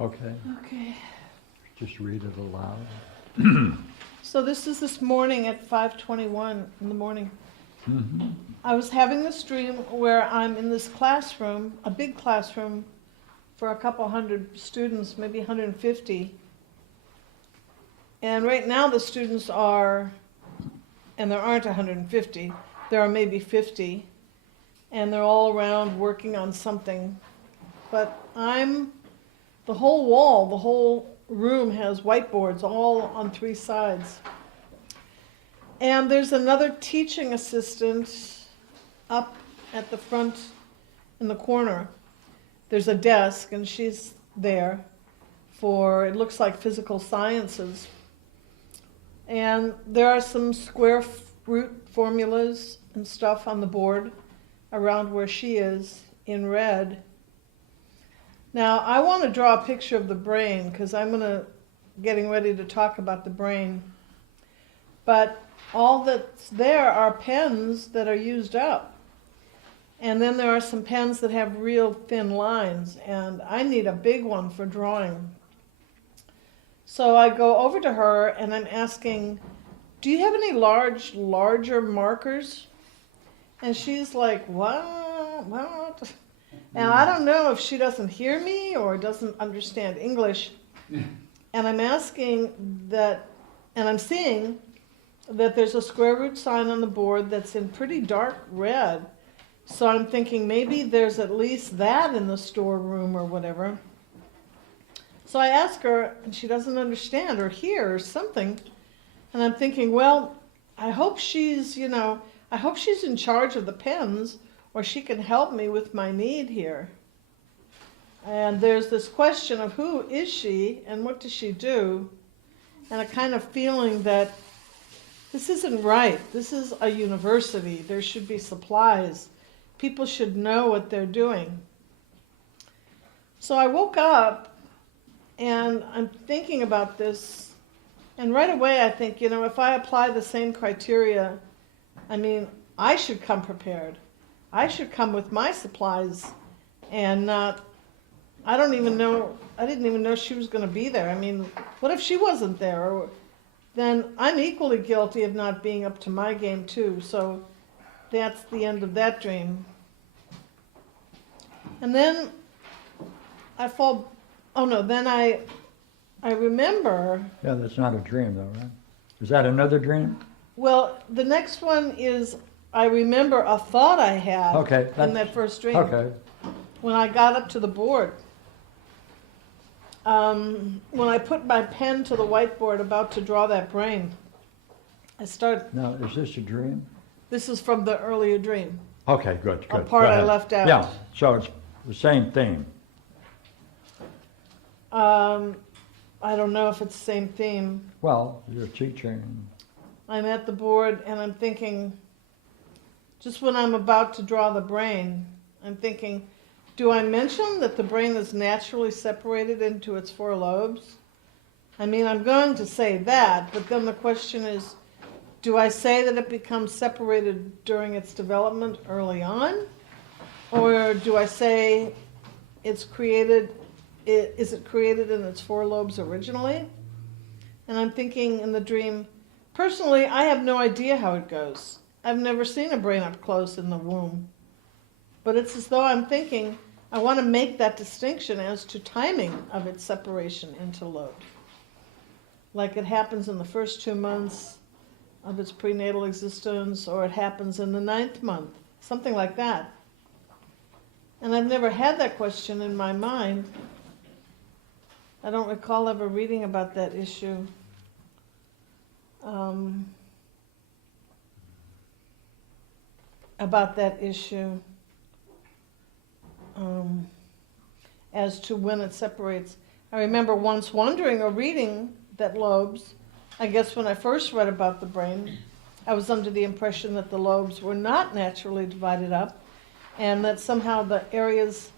Okay, Okay. just read it aloud. So this is this morning at 5:21 in the morning. Mm-hmm. I was having this dream where I'm in this classroom, a big classroom for a couple hundred students, maybe 150. And right now the students are, and there aren't 150, there are maybe 50. And they're all around working on something. But the whole wall, the whole room has whiteboards all on 3 sides. And there's another teaching assistant up at the front in the corner. There's a desk and she's there for, it looks like physical sciences. And there are some square root formulas and stuff on the board around where she is in red. Now I want to draw a picture of the brain because I'm getting ready to talk about the brain. But all that's there are pens that are used up. And then there are some pens that have real thin lines, and I need a big one for drawing. So I go over to her and I'm asking, do you have any larger markers? And she's like, what? And I don't know if she doesn't hear me or doesn't understand English. And I'm asking that, and I'm seeing that there's a square root sign on the board that's in pretty dark red. So I'm thinking maybe there's at least that in the storeroom or whatever. So I ask her, and she doesn't understand or hear or something. And I'm thinking, well, I hope she's in charge of the pens, or she can help me with my need here. And there's this question of who is she and what does she do? And a kind of feeling that this isn't right. This is a university. There should be supplies. People should know what they're doing. So I woke up and I'm thinking about this. And right away I think, if I apply the same criteria, I should come prepared. I should come with my supplies and not, I didn't even know she was going to be there. What if she wasn't there? Or, then I'm equally guilty of not being up to my game too. So that's the end of that dream. And then then I remember. Yeah, that's not a dream though, right? Is that another dream? Well, the next one is, I remember a thought I had in that first dream. Okay. When I got up to the board. When I put my pen to the whiteboard about to draw that brain, I started. Now, is this a dream? This is from the earlier dream. Okay, good. A part I left out. Yeah, so it's the same theme. I don't know if it's the same theme. Well, you're a teacher. And I'm at the board and I'm thinking, just when I'm about to draw the brain, I'm thinking, do I mention that the brain is naturally separated into its 4 lobes? I'm going to say that, but then the question is, do I say that it becomes separated during its development early on? Or do I say is it created in its 4 lobes originally? And I'm thinking in the dream, personally, I have no idea how it goes. I've never seen a brain up close in the womb. But it's as though I'm thinking, I want to make that distinction as to timing of its separation into lobes. Like it happens in the first 2 months of its prenatal existence, or it happens in the 9th month, something like that. And I've never had that question in my mind. I don't recall ever reading about that issue. As to when it separates. I remember once wondering or reading that lobes, I guess when I first read about the brain, I was under the impression that the lobes were not naturally divided up, and that somehow the areas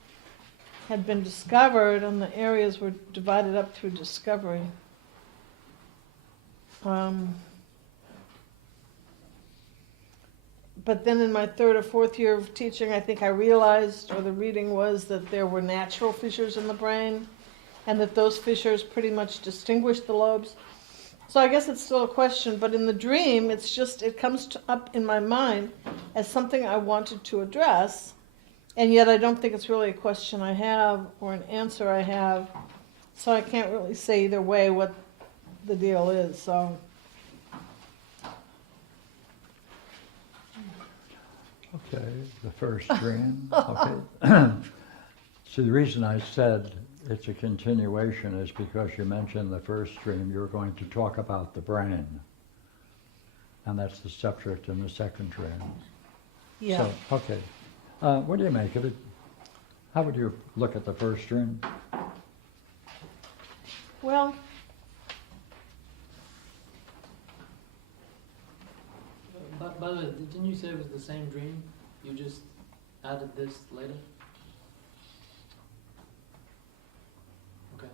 had been discovered and the areas were divided up through discovery. But then in my 3rd or 4th year of teaching, I think I realized, or the reading was, that there were natural fissures in the brain, and that those fissures pretty much distinguish the lobes. So I guess it's still a question, but in the dream, it's just, it comes up in my mind as something I wanted to address, and yet I don't think it's really a question I have or an answer I have, so I can't really say either way what the deal is, so. Okay, the first dream, okay. So the reason I said it's a continuation is because you mentioned the first dream, you're going to talk about the brain. And that's the subject in the second dream. Yeah. So, okay. What do you make of it? How would you look at the first dream? Well, By the way, didn't you say it was the same dream? You just added this later? Okay.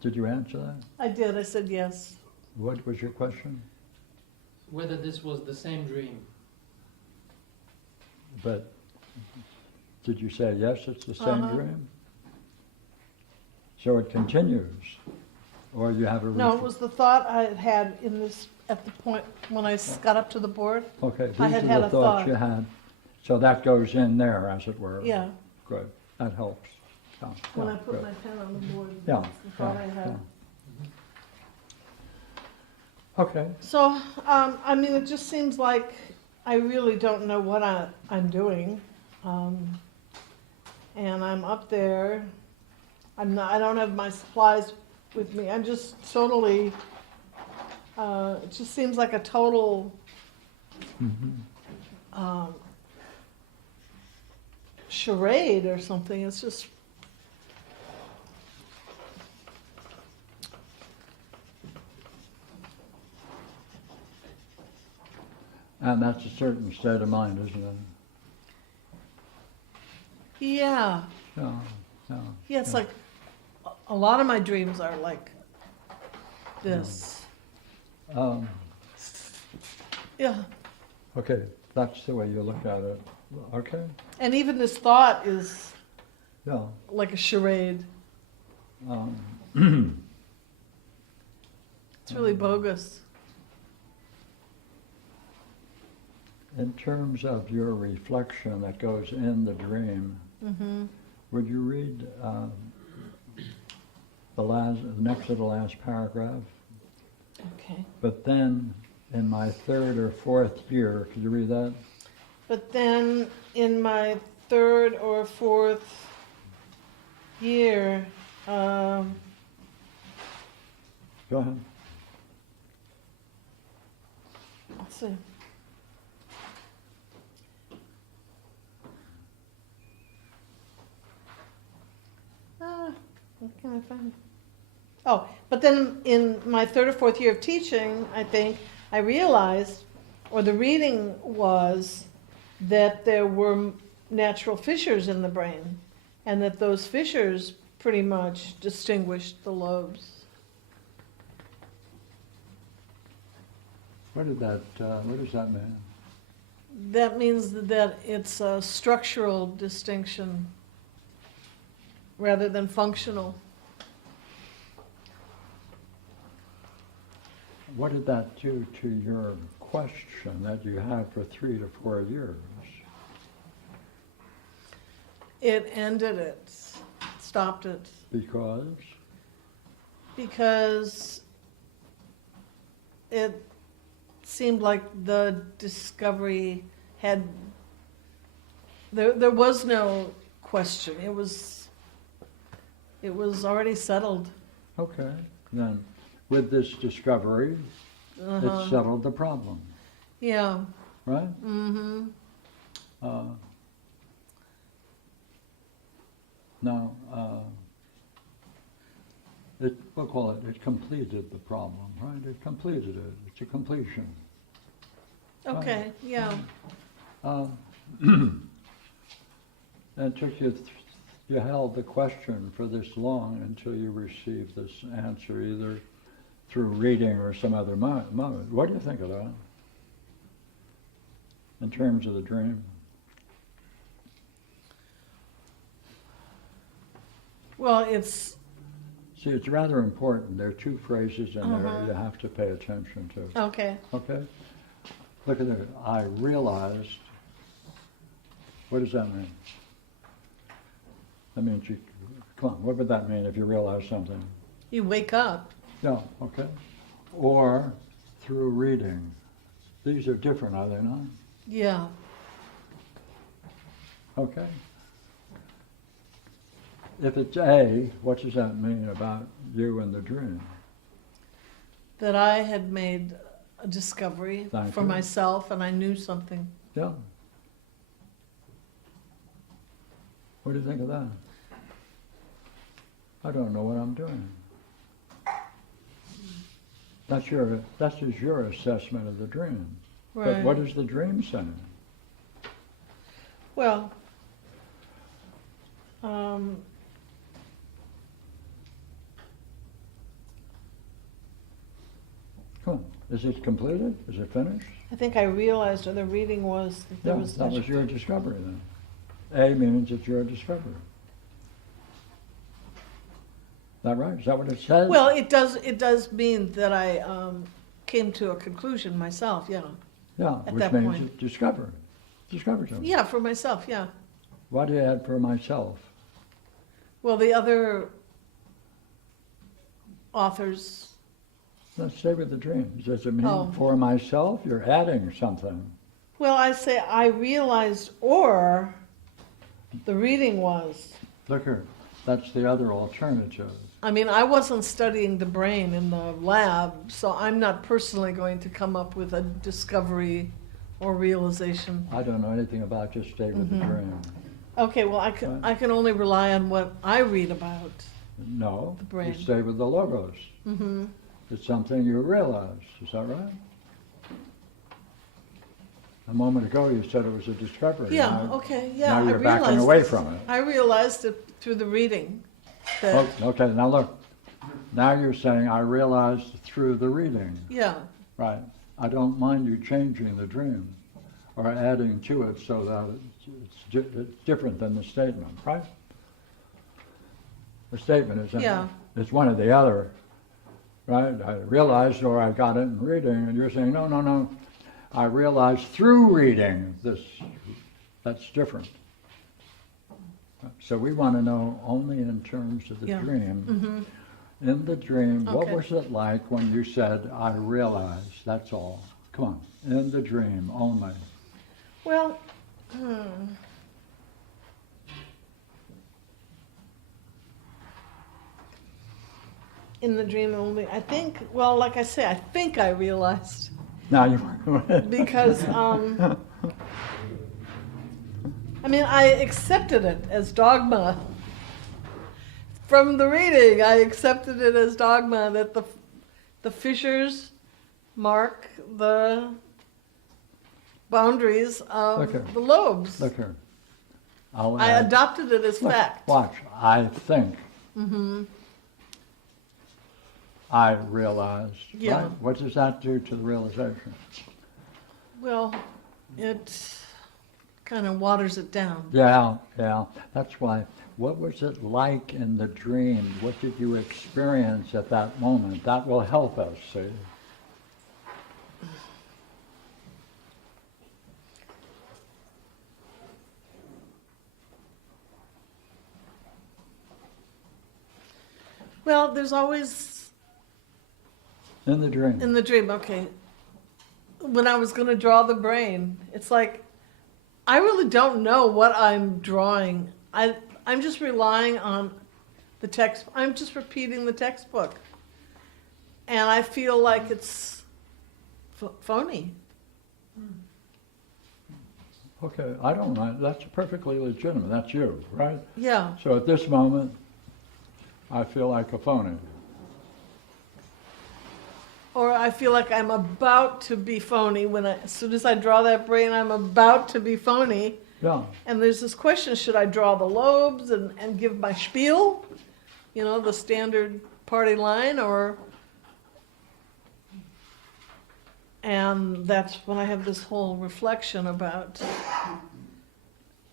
Did you answer that? I did, I said yes. What was your question? Whether this was the same dream. But did you say yes, it's the same Uh-huh. dream? So it continues, or you have a... No, it was the thought I had had in this, at the point when I got up to the board. Okay, these I are had had the a thoughts thought. you had. So that goes in there, as it were. Yeah, Good, that helps. Yeah, when yeah, I put good. my pen on the board, Yeah, that's the thought I yeah, had. Okay, So, I mean, it just seems like I really don't know what I'm doing. And I'm up there. I don't have my supplies with me. I'm just totally, it just seems like a total charade or something. It's just, and that's a certain state of mind, isn't it? yeah. Yeah, yeah. Yeah, it's like, a lot of my dreams are like this. Um, Yeah. Okay, that's the way you look at it. Okay, And even this thought is yeah. like a charade. Um, It's really bogus. In terms of your reflection that goes in the dream, Mm-hmm. would you read the next to the last paragraph? Okay. But then, in my third or fourth year, could you read that? But then in my third or fourth year, Go ahead. let's see. What can I find? Oh, but then in my third or fourth year of teaching, I think, I realized, or the reading was, that there were natural fissures in the brain, and that those fissures pretty much distinguished the lobes. What does that mean? That means that it's a structural distinction rather than functional. What did that do to your question that you had for 3 to 4 years? It ended it, stopped it, Because? because it seemed like the discovery had, there was no question. It was already settled. Okay, then with this discovery, Uh-huh. it settled the problem, Yeah. right? Mm-hmm. Now, we'll call it completed the problem, right? It completed it. It's a completion. Okay, yeah. It took you, you held the question for this long until you received this answer, either through reading or some other mode. What do you think of that? In terms of the dream? Well, it's, See, it's rather important. There are two phrases in there Uh-huh. you have to pay attention to. okay. Okay? Look at it. I realized. What does that mean? That means you, come on, what would that mean if you realize something? You wake up. Yeah, okay. Or through reading. These are different, are they not? Yeah. Okay. If it's A, what does that mean about you and the dream? That I had made a discovery Thank for you. myself and I knew something. Yeah. What do you think of that? I don't know what I'm doing. That's just your assessment of the dream. But Right. what is the dream saying? Well, Come on. Is it completed? Is it finished? I think I realized, or the reading was that there Yeah, was. that was your discovery then. A means it's your discovery. Is that right? Is that what it says? Well, it does mean that I came to a conclusion myself, yeah. yeah, at which that means point. it discovered something. Yeah, for myself, yeah. What do you add for myself? Well, the other authors, Let's stay with the dream. Does it mean Oh. for myself? You're adding something. well, I say I realized, or the reading was. Look here, that's the other alternative. I mean, I wasn't studying the brain in the lab, so I'm not personally going to come up with a discovery or realization. I don't know anything about just stay with the dream. Okay, well, Right. I can only rely on what I read about. No, The brain. you stay with the logos. Mm-hmm. It's something you realize. Is that right? A moment ago you said it was a discovery. Yeah, Now- okay, yeah. Now I you're backing realized away it. from it. I realized it through the reading. That, Oh, okay, now look. Now you're saying I realized through the reading. yeah, Right. I don't mind you changing the dream or adding to it so that it's different than the statement, right? The statement is Yeah. it's one or the other, right? I realized or I got it in reading, and you're saying, no, no, no. I realized through reading this. That's different. So we want to know only in terms of the Yeah. dream. mm-hmm. In the dream, what Okay. was it like when you said, I realized, that's all? Come on, in the dream only. Well, in the dream only, I think, well, like I say, I think I realized. Now you. Because, I mean, I accepted it as dogma. From the reading, I accepted it as dogma that the fissures mark the boundaries of Okay. the lobes. Look here. I'll I add. adopted it as Look, fact. watch, I think. Mm-hmm. I realized. Yeah. Right? What does that do to the realization? Well, it kind of waters it down. Yeah, yeah. That's why. What was it like in the dream? What did you experience at that moment? That will help us, see? Well, there's always, In the dream. in the dream, okay, when I was going to draw the brain, it's like, I really don't know what I'm drawing. I'm just relying on the text. I'm just repeating the textbook. And I feel like it's phony. Okay, I don't mind. That's perfectly legitimate. That's you, right? Yeah. So at this moment, I feel like a phony. Or I feel like I'm about to be phony as soon as I draw that brain, I'm about to be phony. Yeah. And there's this question, should I draw the lobes and give my spiel? You know, the standard party line, or... And that's when I have this whole reflection about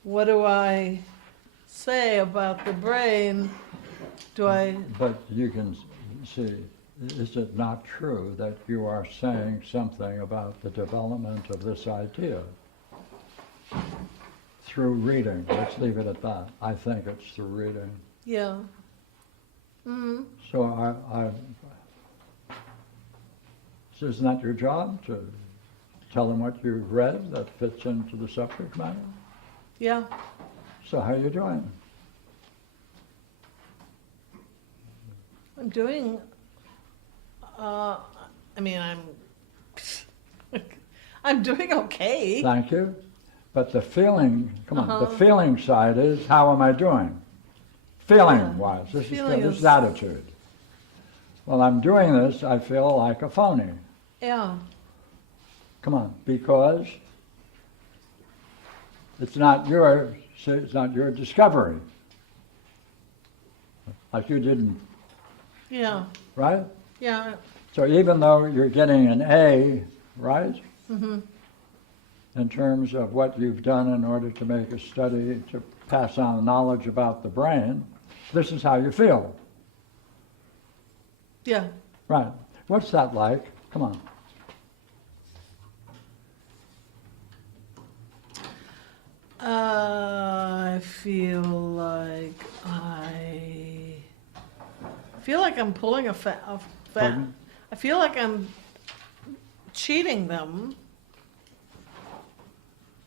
what do I say about the brain Do I, But you can see, is it not true that you are saying something about the development of this idea through reading? Let's leave it at that. I think it's through reading. yeah. Mm-hmm. So so isn't that your job, to tell them what you've read that fits into the subject matter? Yeah. So how are you doing? I'm doing, I mean, I'm doing okay. Thank you. But the feeling, come on, the Uh-huh. feeling side is, how am I doing? Feeling-wise, this Feeling is is- attitude. Well, I'm doing this, I feel like a phony. Yeah. Come on, because it's not your discovery. Like you didn't, Yeah. right? Yeah. So even though you're getting an A, right? Mm-hmm. In terms of what you've done in order to make a study to pass on knowledge about the brain, this is how you feel, Yeah. right? What's that like? Come on. I feel like I'm pulling Pardon? I feel like I'm cheating them,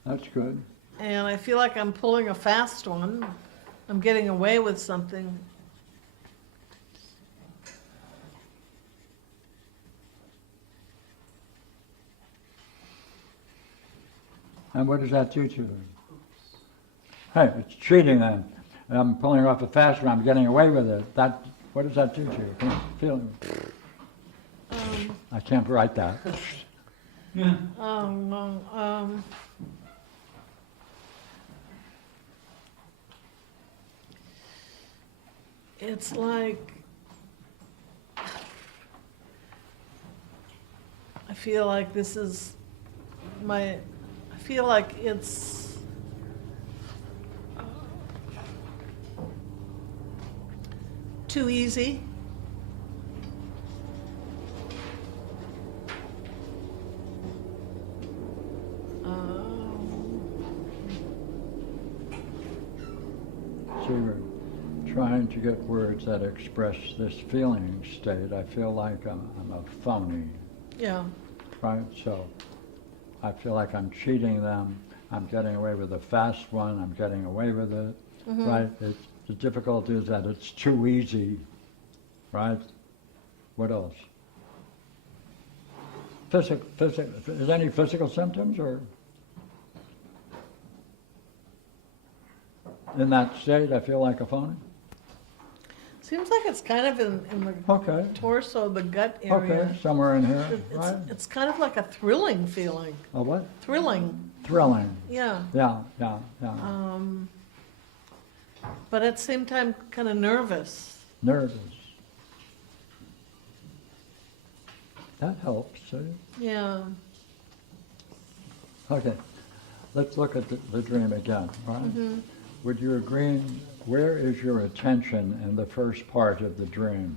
That's good. and I feel like I'm pulling a fast one. I'm getting away with something. And what does that do to you? Hey, it's cheating then. I'm pulling off a fast one, I'm getting away with it. What does that do to you? Come on, feeling. I can't write that. It's like I feel like this is I feel like it's too easy. So you're trying to get words that express this feeling state. I feel like I'm a phony, Yeah. right? So I feel like I'm cheating them. I'm getting away with the fast one. I'm getting away with it, right? The difficulty is that it's too easy, right? What else? Is there any physical symptoms, or in that state I feel like a phony? Seems like it's kind of in the Okay, torso, the gut area. okay, somewhere in here, right? It's kind of like a thrilling feeling. A what? Thrilling, Thrilling. yeah. Yeah. But at the same time, kind of nervous. Nervous. That helps, see? Yeah. Okay, let's look at the dream again, right? Would you agree, where is your attention in the first part of the dream?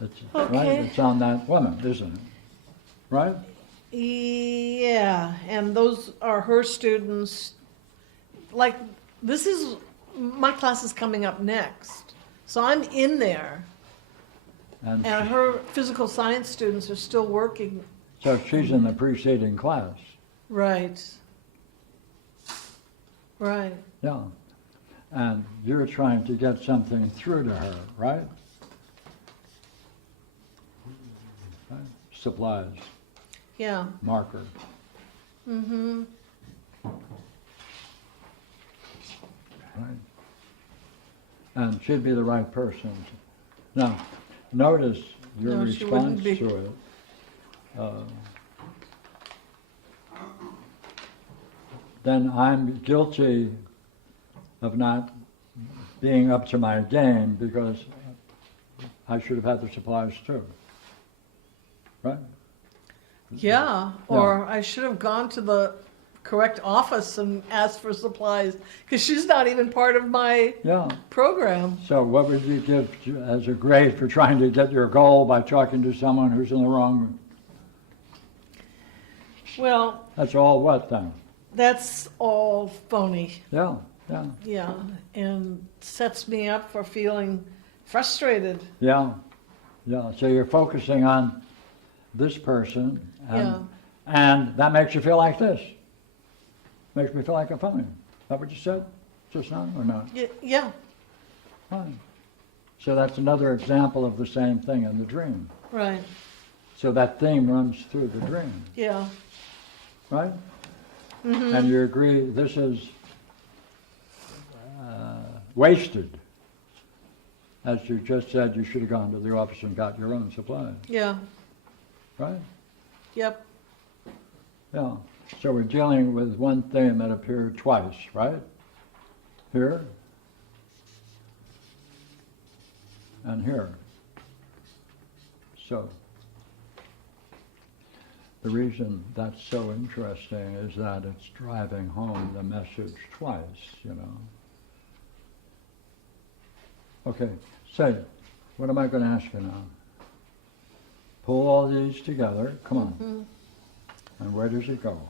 It's, right? Okay. It's on that woman, isn't it? Right? Yeah, and those are her students. Like, my class is coming up next. So I'm in there, And and her physical science students are still working. so she's in the preceding class. Right. Right. Yeah. And you're trying to get something through to her, right? Right? Supplies, Yeah. marker. Mm-hmm. Right. And she'd be the right person. Now, notice your No, she wouldn't response be. to it. Then I'm guilty of not being up to my game because I should have had the supplies too. Right? Yeah, or I should have gone to the correct office and ask for supplies, because she's not even part of my Yeah. program. So what would you give as a grade for trying to get your goal by talking to someone who's in the wrong? Well, That's all what then? that's all phony, Yeah, yeah, yeah, and sets me up for feeling frustrated. yeah, yeah. So you're focusing on this person, and that makes you feel like this. Makes me feel like a phony. Is that what you said just now, or not? Yeah, Fine. So that's another example of the same thing in the dream. right, So that theme runs through the dream, yeah. right? And you agree this is wasted. As you just said, you should have gone to the office and got your own supplies, Yeah, right? yep, Yeah. So we're dealing with one theme that appeared twice, right? Here and here. So the reason that's so interesting is that it's driving home the message twice, you know. Okay, say, what am I going to ask you now? Pull all these together, come on. And where does it go?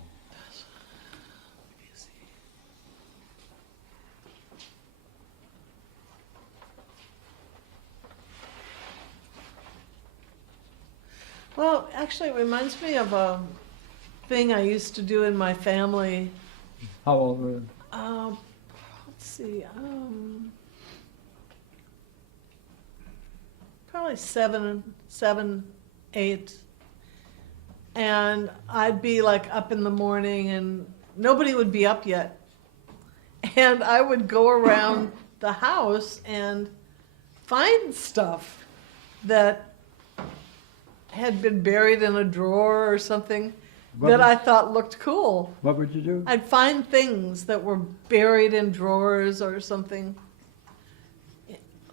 well, actually, it reminds me of a thing I used to do in my family. How old were you? Let's see, probably seven, 8. And I'd be like up in the morning and nobody would be up yet. And I would go around the house and find stuff that had been buried in a drawer or something What that would- I thought looked cool. What would you do? I'd find things that were buried in drawers or something.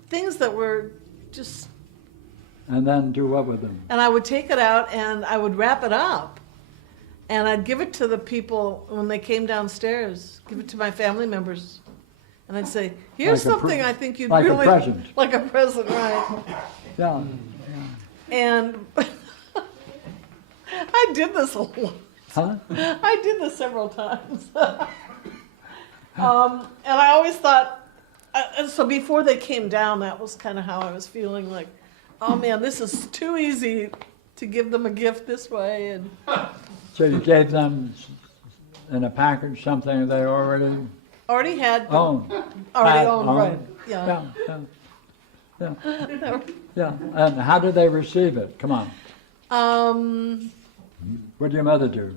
Things that were just, And then do what with them? and I would take it out and I would wrap it up. And I'd give it to the people when they came downstairs, give it to my family members. And I'd say, here's Like a something I think you'd like a really. present. Like a present, right. Yeah. And I did this a lot. Huh? I did this several times. And I always thought, and so before they came down, that was kind of how I was feeling, like, oh man, this is too easy to give them a gift this way. And So you gave them in a package something they already already had, owned? already had owned, right? Yeah. Yeah, yeah, yeah. Yeah. And how did they receive it? Come on. What did your mother do?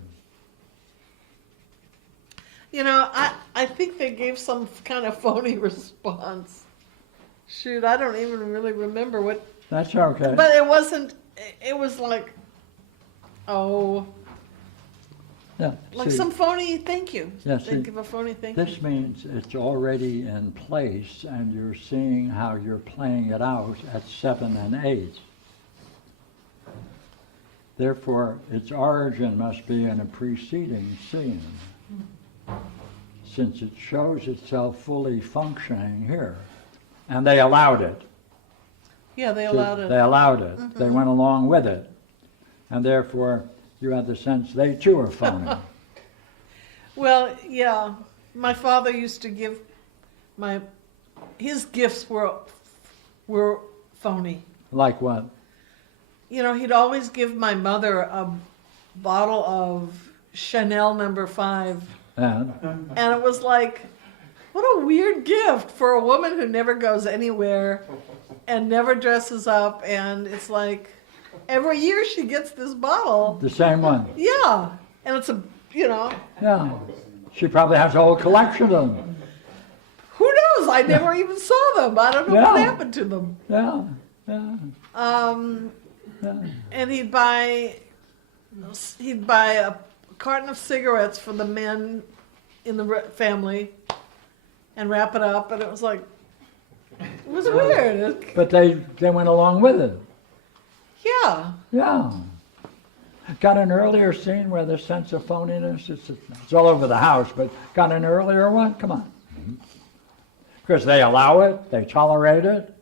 You know, I think they gave some kind of phony response. Shoot, I don't even really remember what, That's okay. but it wasn't, it was like, oh, Yeah. like see, some phony thank you. Yeah, They'd see, give a phony thank you. this means it's already in place and you're seeing how you're playing it out at 7 and 8. Therefore, its origin must be in a preceding scene, since it shows itself fully functioning here. And they allowed it. Yeah, they See, allowed it. They allowed it. They went along with it. And therefore, you had the sense they too are phony. Well, yeah, my father used to give his gifts were phony. Like what? You know, he'd always give my mother a bottle of Chanel No. 5, And and it was like, what a weird gift for a woman who never goes anywhere and never dresses up, and it's like, every year she gets this bottle. the same one. Yeah, and it's a, you know, Yeah. She probably has a whole collection of them. who knows? I never even saw them. I don't know what Yeah. happened to them. Yeah. Yeah. Yeah. And he'd buy a carton of cigarettes for the men in the family and wrap it up, and it was like, it was weird. But they went along with it. Yeah. Yeah. Got an earlier scene where the sense of phoniness, it's all over the house, but got an earlier one? Come on. Because they allow it, they tolerate it,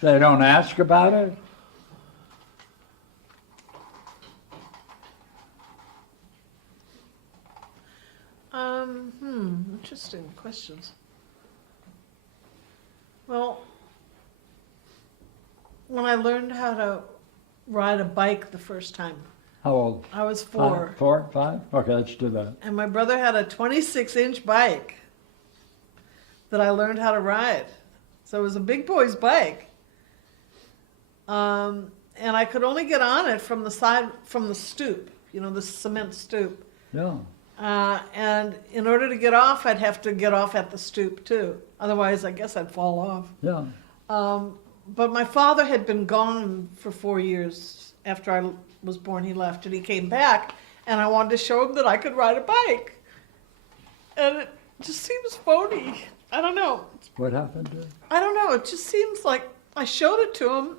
they don't ask about it. Interesting questions. Well, when I learned how to ride a bike the first time, How old? I was 4. 4, 5? Okay, let's do that. And my brother had a 26-inch bike that I learned how to ride. So it was a big boy's bike. And I could only get on it from the side, from the stoop, you know, the cement stoop. Yeah. And in order to get off, I'd have to get off at the stoop too. Otherwise, I guess I'd fall off. Yeah. But my father had been gone for 4 years after I was born. He left, and he came back, and I wanted to show him that I could ride a bike. And it just seems phony. I don't know. What happened to it? I don't know. It just seems like I showed it to him.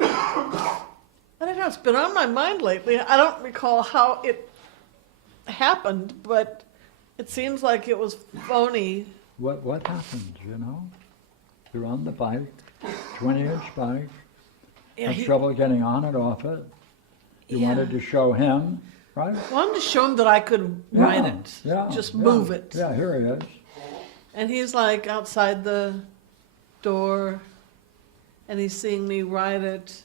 I don't know. It's been on my mind lately. I don't recall how it happened, but it seems like it was phony. What happened, you know? You're on the bike, 20-inch bike, Yeah, had he trouble getting on it, off it. You Yeah. wanted to show him, right? wanted to show him that I could ride Yeah, it, yeah, just yeah. move it. Yeah, here he is. And he's like outside the door, and he's seeing me ride it.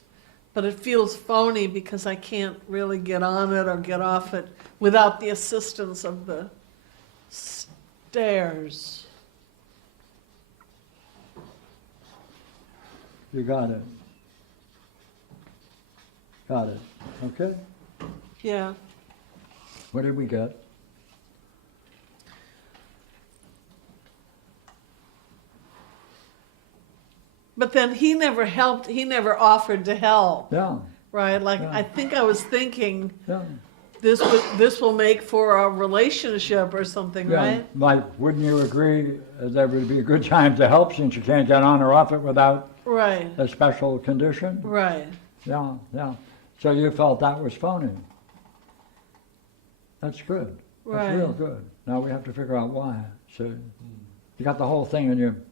But it feels phony because I can't really get on it or get off it without the assistance of the stairs. You got it. Got it. Okay. Yeah. What did we get? But then he never helped, he never offered to help, Yeah. right? Like, Yeah. I think I was thinking Yeah. this will make for a relationship or something, Yeah. right? Like, wouldn't you agree that would be a good time to help since you can't get on or off it without Right, a special condition? right. Yeah, yeah. So you felt that was phony. That's good. That's Right. real good. Now we have to figure out why. So you got the whole thing in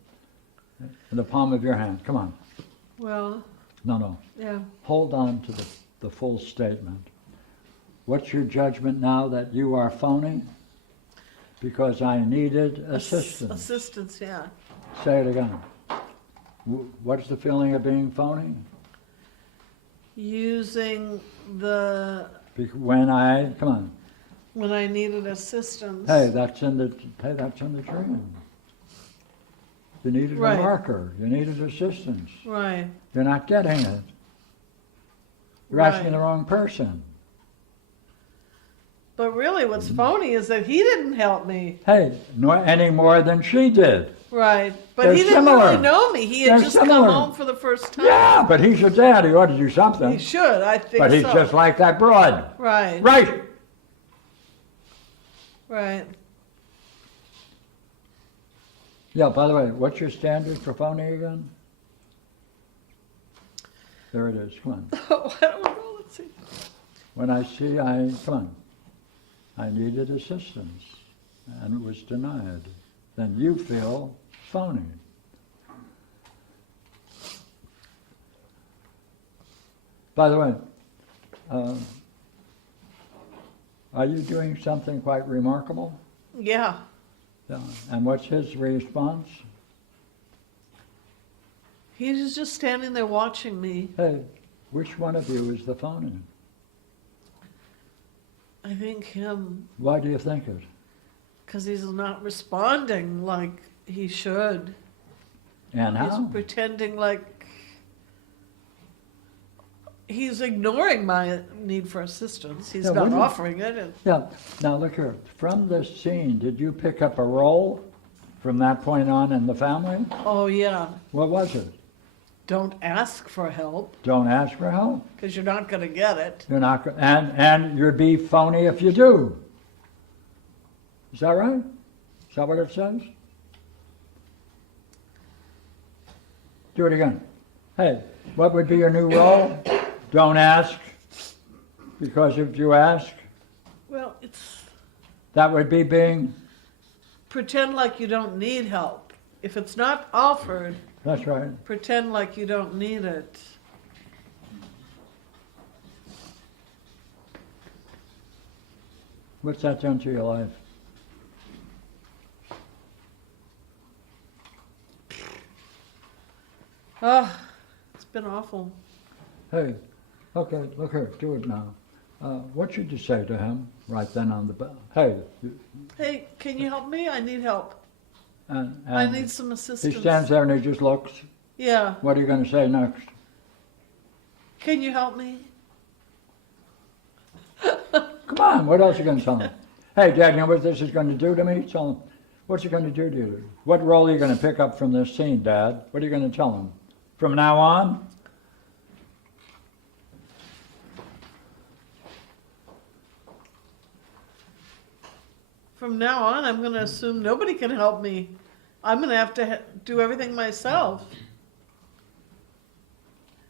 the palm of your hand. Come on. Well, No. yeah. Hold on to the full statement. What's your judgment now that you are phony? Because I needed assistance. Assistance, yeah. Say it again. What's the feeling of being phony? Using the, When come on. when I needed assistance. Hey, that's in the dream. You needed Right. a marker. You needed assistance. Right, You're not getting it. You're Right. asking the wrong person. but really what's phony is that he didn't help me. Hey, nor any more than she did. Right, but They're he didn't similar. really know me. He had They're just similar. come home for the first time. Yeah, but he's your dad. He ought to do something. He should, I think But he's so. just like that broad. Right, Right. right. Yeah, by the way, what's your standard for phony again? There it is. Come on. Oh, I don't know, let's see. When I see come on. I needed assistance and it was denied. Then you feel phony. By the way, are you doing something quite remarkable? Yeah, Yeah. And what's his response? he was just standing there watching me. Hey, which one of you is the phony? I think him, Why do you think it? because he's not responding like he should. And how? He's pretending like he's ignoring my need for assistance. He's Yeah, not wouldn't- offering it. And Yeah. Now look here. From this scene, did you pick up a role from that point on in the family? oh yeah, What was it? don't ask for help Don't ask for help. because you're not going to get it. You're not, and you'd be phony if you do. Is that right? Is that what it says? Do it again. Hey, what would be your new role? Don't ask, because if you ask, Well, it's that would be being, pretend like you don't need help. If it's not offered, that's right. pretend like you don't need it. What's that done to your life? Oh, it's been awful. Hey, okay, look here, do it now. What should you say to him right then on the bell? Hey, Hey, can you help me? I need help. and I need some assistance. he stands there and he just looks. Yeah. What are you going to say next? Can you help me? Come on, what else are you going to tell him? Hey, Dad, you know what this is going to do to me? Tell him. What's it going to do to you? What role are you going to pick up from this scene, Dad? What are you going to tell him? From now on? From now on, I'm going to assume nobody can help me. I'm going to have to do everything myself.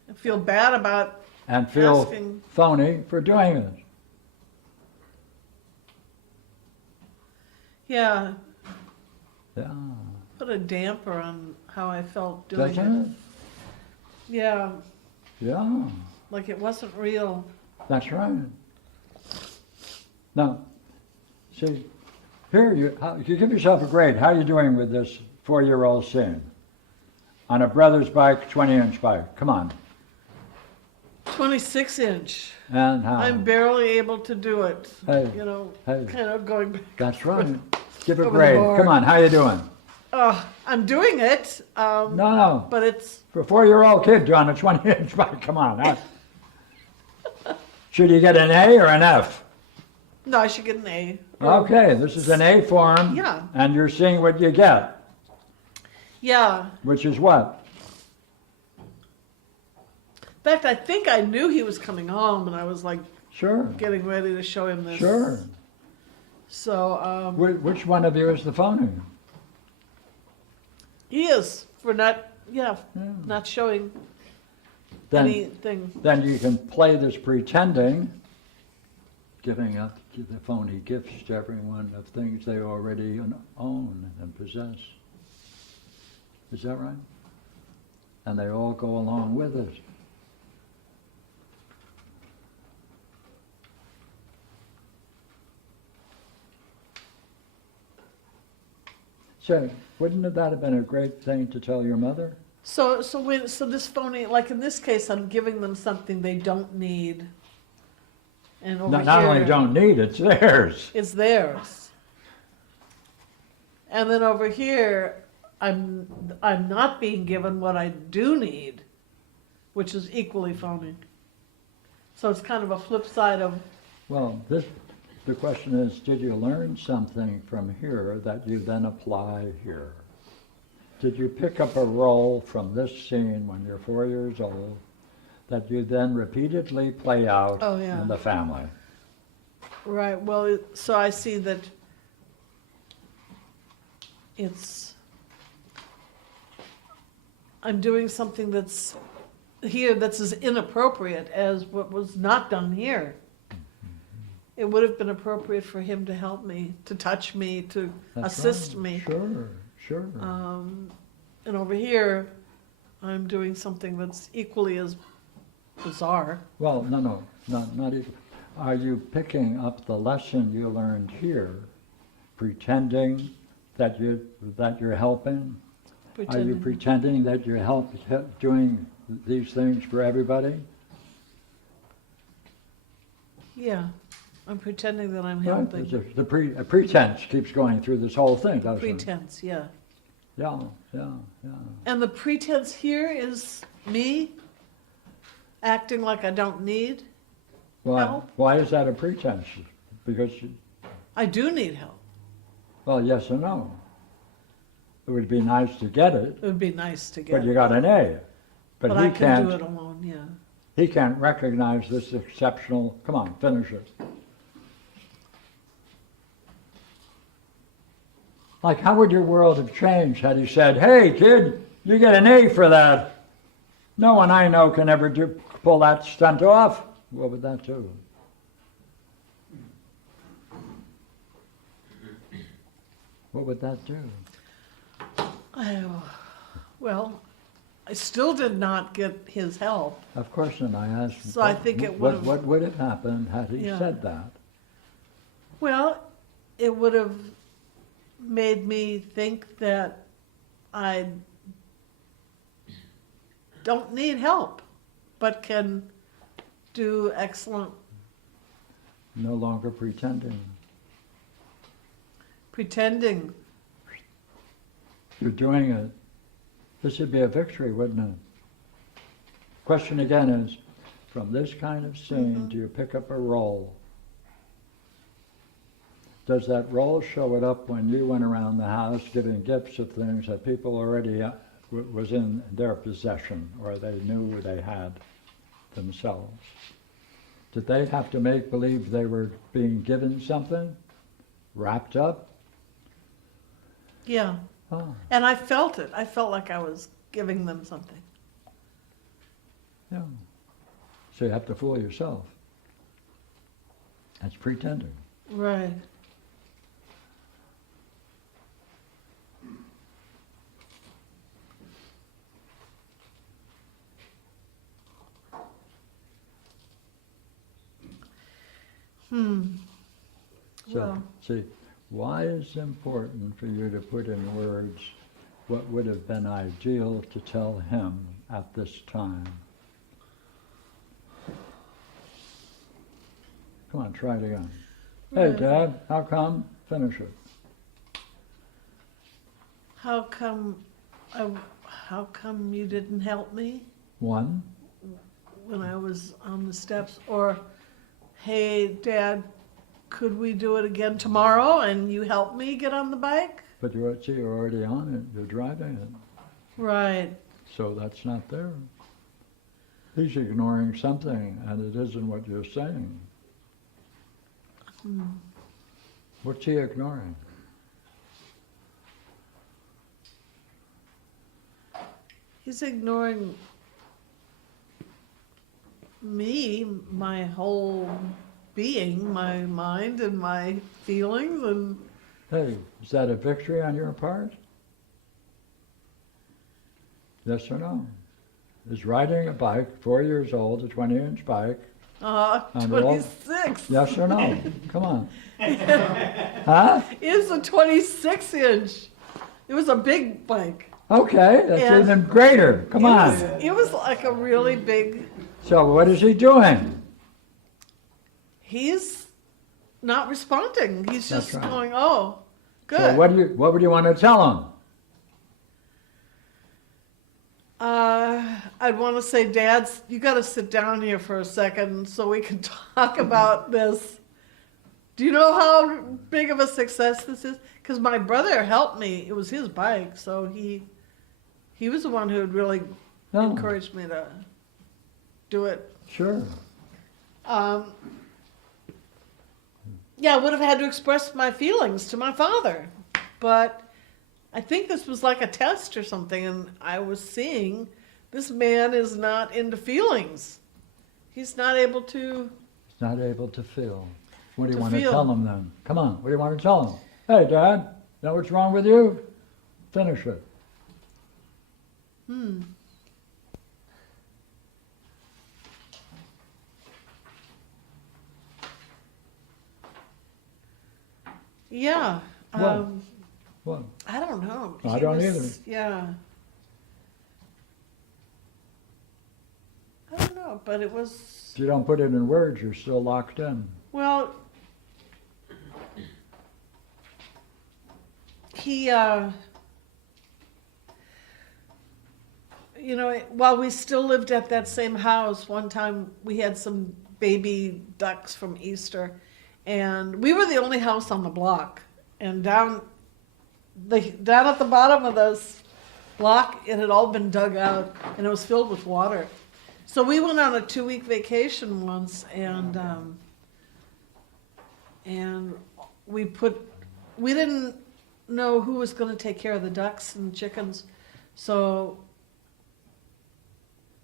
I feel bad about And feel asking. phony for doing this. Yeah, Yeah. put a damper on how I felt doing Doesn't it? Yeah, Yeah. like it wasn't real. That's right. Now, see, here you give yourself a grade. How are you doing with this 4-year-old scene? On a brother's bike, 20-inch bike. Come on. 26-inch. And how? I'm barely able to do it. Hey, You know, hey. kind of going back. That's right. Give a Over the grade. board. Come on, how you doing? I'm doing it, No. but it's, For a 4-year-old kid on a 20-inch bike, come on. Should you get an A or an F? no, I should get an A. Okay, this is an A form. Yeah. And you're seeing what you get, Yeah. which is what? In fact, I think I knew he was coming home, and I was like Sure. getting ready to show him this. Sure. So Which one of you is the phony? he is for not, Yeah. not showing Then, anything. then you can play this pretending, giving up the phony gifts to everyone of things they already own and possess. Is that right? And they all go along with it. So, wouldn't that have been a great thing to tell your mother? So this phony, like in this case, I'm giving them something they don't need, and over Not here only don't need, it's theirs. it's theirs. And then over here, I'm not being given what I do need, which is equally phony. So it's kind of a flip side of, Well, the question is, did you learn something from here that you then apply here? Did you pick up a role from this scene when you're 4 years old that you then repeatedly play out Oh, yeah. in the family? right, well, so I see that I'm doing something that's here that's as inappropriate as what was not done here. It would have been appropriate for him to help me, to touch me, to That's assist right. me. Sure. And over here, I'm doing something that's equally as bizarre. Well, no, not even. Are you picking up the lesson you learned here, pretending that you're helping? Are you pretending that you're doing these things for everybody? Yeah, I'm pretending that I'm Right? helping. A pretense keeps going through this whole thing, doesn't it? Pretense, yeah. Yeah. And the pretense here is me acting like I don't need help. Why is that a pretense? Because, I do need help. well, yes or no. It would be nice to get it, It would be nice to get but you it. got an A. But I he can do it can't. alone, yeah. He can't recognize this exceptional. Come on, finish it. Like, how would your world have changed had he said, "Hey, kid, you get an A for that"? No one I know can ever pull that stunt off. What would that do? What would that do? Well, I still did not get his help. Of course, and I asked, So I think it would've- what would have happened had he Yeah. said that? Well, it would have made me think that I don't need help, but can do excellent No longer pretending. pretending. You're doing it. This would be a victory, wouldn't it? Question again is, from this kind of scene, do you pick up a role? Does that role show it up when you went around the house giving gifts of things that people already was in their possession, or they knew they had themselves? Did they have to make believe they were being given something? Wrapped up? Yeah. Oh, And I felt it. I felt like I was giving them something. yeah. So you have to fool yourself. That's pretending. Right. So, Well, see, why is it important for you to put in words what would have been ideal to tell him at this time? Come on, try it again. Hey, Right. Dad, how come? Finish it. how come you didn't help me One, when I was on the steps? Or, hey, Dad, could we do it again tomorrow and you help me get on the bike? but you're already on it. You're driving it. Right. So that's not there. He's ignoring something, and it isn't what you're saying. What's he ignoring? He's ignoring me, my whole being, my mind and my feelings, and Hey, is that a victory on your part? Yes or no? Is riding a bike, 4 years old, a 20-inch bike, And roll. 26. yes or no? Come on. Huh? It's a 26-inch. It was a big bike. Okay, that's And even greater. Come on. It was like a really big. So what is he doing? He's not responding. He's That's just right. going, oh, good. So what would you want to tell him? I'd want to say, Dad, you got to sit down here for a second so we can talk about this. Do you know how big of a success this is? Because my brother helped me. It was his bike, so he was the one who had really No. encouraged me to do it. Sure. Yeah, I would have had to express my feelings to my father, but I think this was like a test or something, and I was seeing this man is not into feelings. He's not able to. He's not able to feel. What do you To want to feel. tell him then? Come on, what do you want to tell him? Hey, Dad, know what's wrong with you? Finish it. Yeah. What? What? I don't know. I He don't was- either. Yeah. I don't know, but it was, If you don't put it in words, you're still locked in. well, he, you know, while we still lived at that same house, one time we had some baby ducks from Easter, and we were the only house on the block. And down at the bottom of this block, it had all been dug out, and it was filled with water. So we went on a 2-week vacation once, and we didn't know who was going to take care of the ducks and chickens, so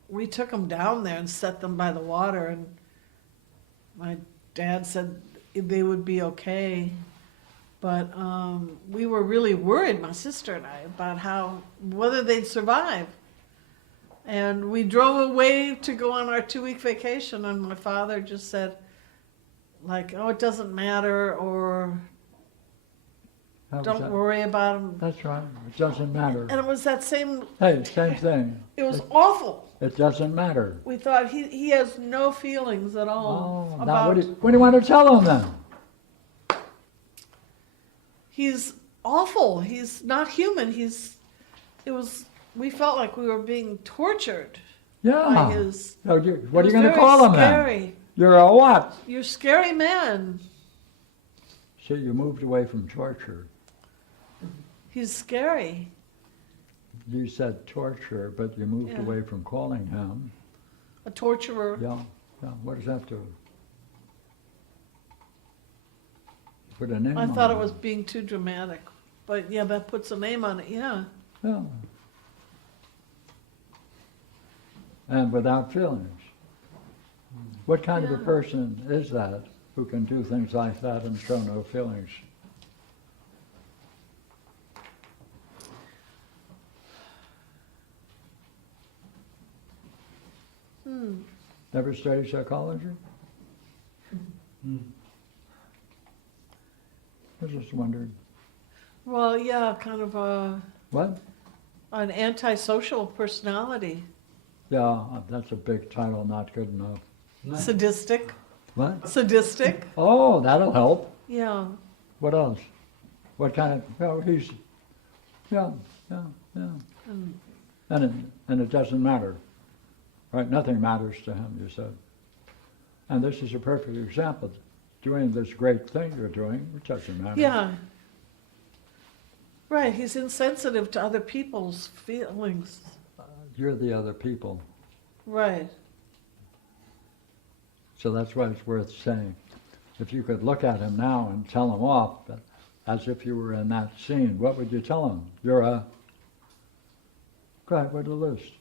we took them down there and set them by the water, and my dad said they would be okay. But we were really worried, my sister and I, about whether they'd survive. And we drove away to go on our 2-week vacation, and my father just said, like, oh, it doesn't matter, or How was don't that? worry about them. That's right, it doesn't matter. And it was that same, Hey, same thing. it was awful. It doesn't matter. We thought he has no feelings at all Oh, now about, what do you want to tell him then? he's awful. He's not human. We felt like we were being tortured by Yeah. his. So what it are you was going to very call him scary. then? You're a what? You're a scary man. See, you moved away from torture. He's scary. You said torture, but you moved Yeah. away from calling him. A torturer. Yeah, yeah. What does that do? Put a name I on thought it was being too dramatic. But yeah, that puts a name on it, yeah. Yeah. And without feelings. What kind of a Yeah. person is that who can do things like that and show no feelings? Never studied psychology? I just wondered. Well, yeah, kind of What? an antisocial personality. Yeah, that's a big title, not good enough. Sadistic. What? Sadistic. Oh, that'll help. Yeah. What else? What kind of, oh, he's, yeah. And And it doesn't matter, right? Nothing matters to him, you said. And this is a perfect example. Doing this great thing you're doing, it doesn't matter. yeah. Right, he's insensitive to other people's feelings. You're the other people. Right. So that's why it's worth saying. If you could look at him now and tell him off, as if you were in that scene, what would you tell him? You're a... Go ahead with a list.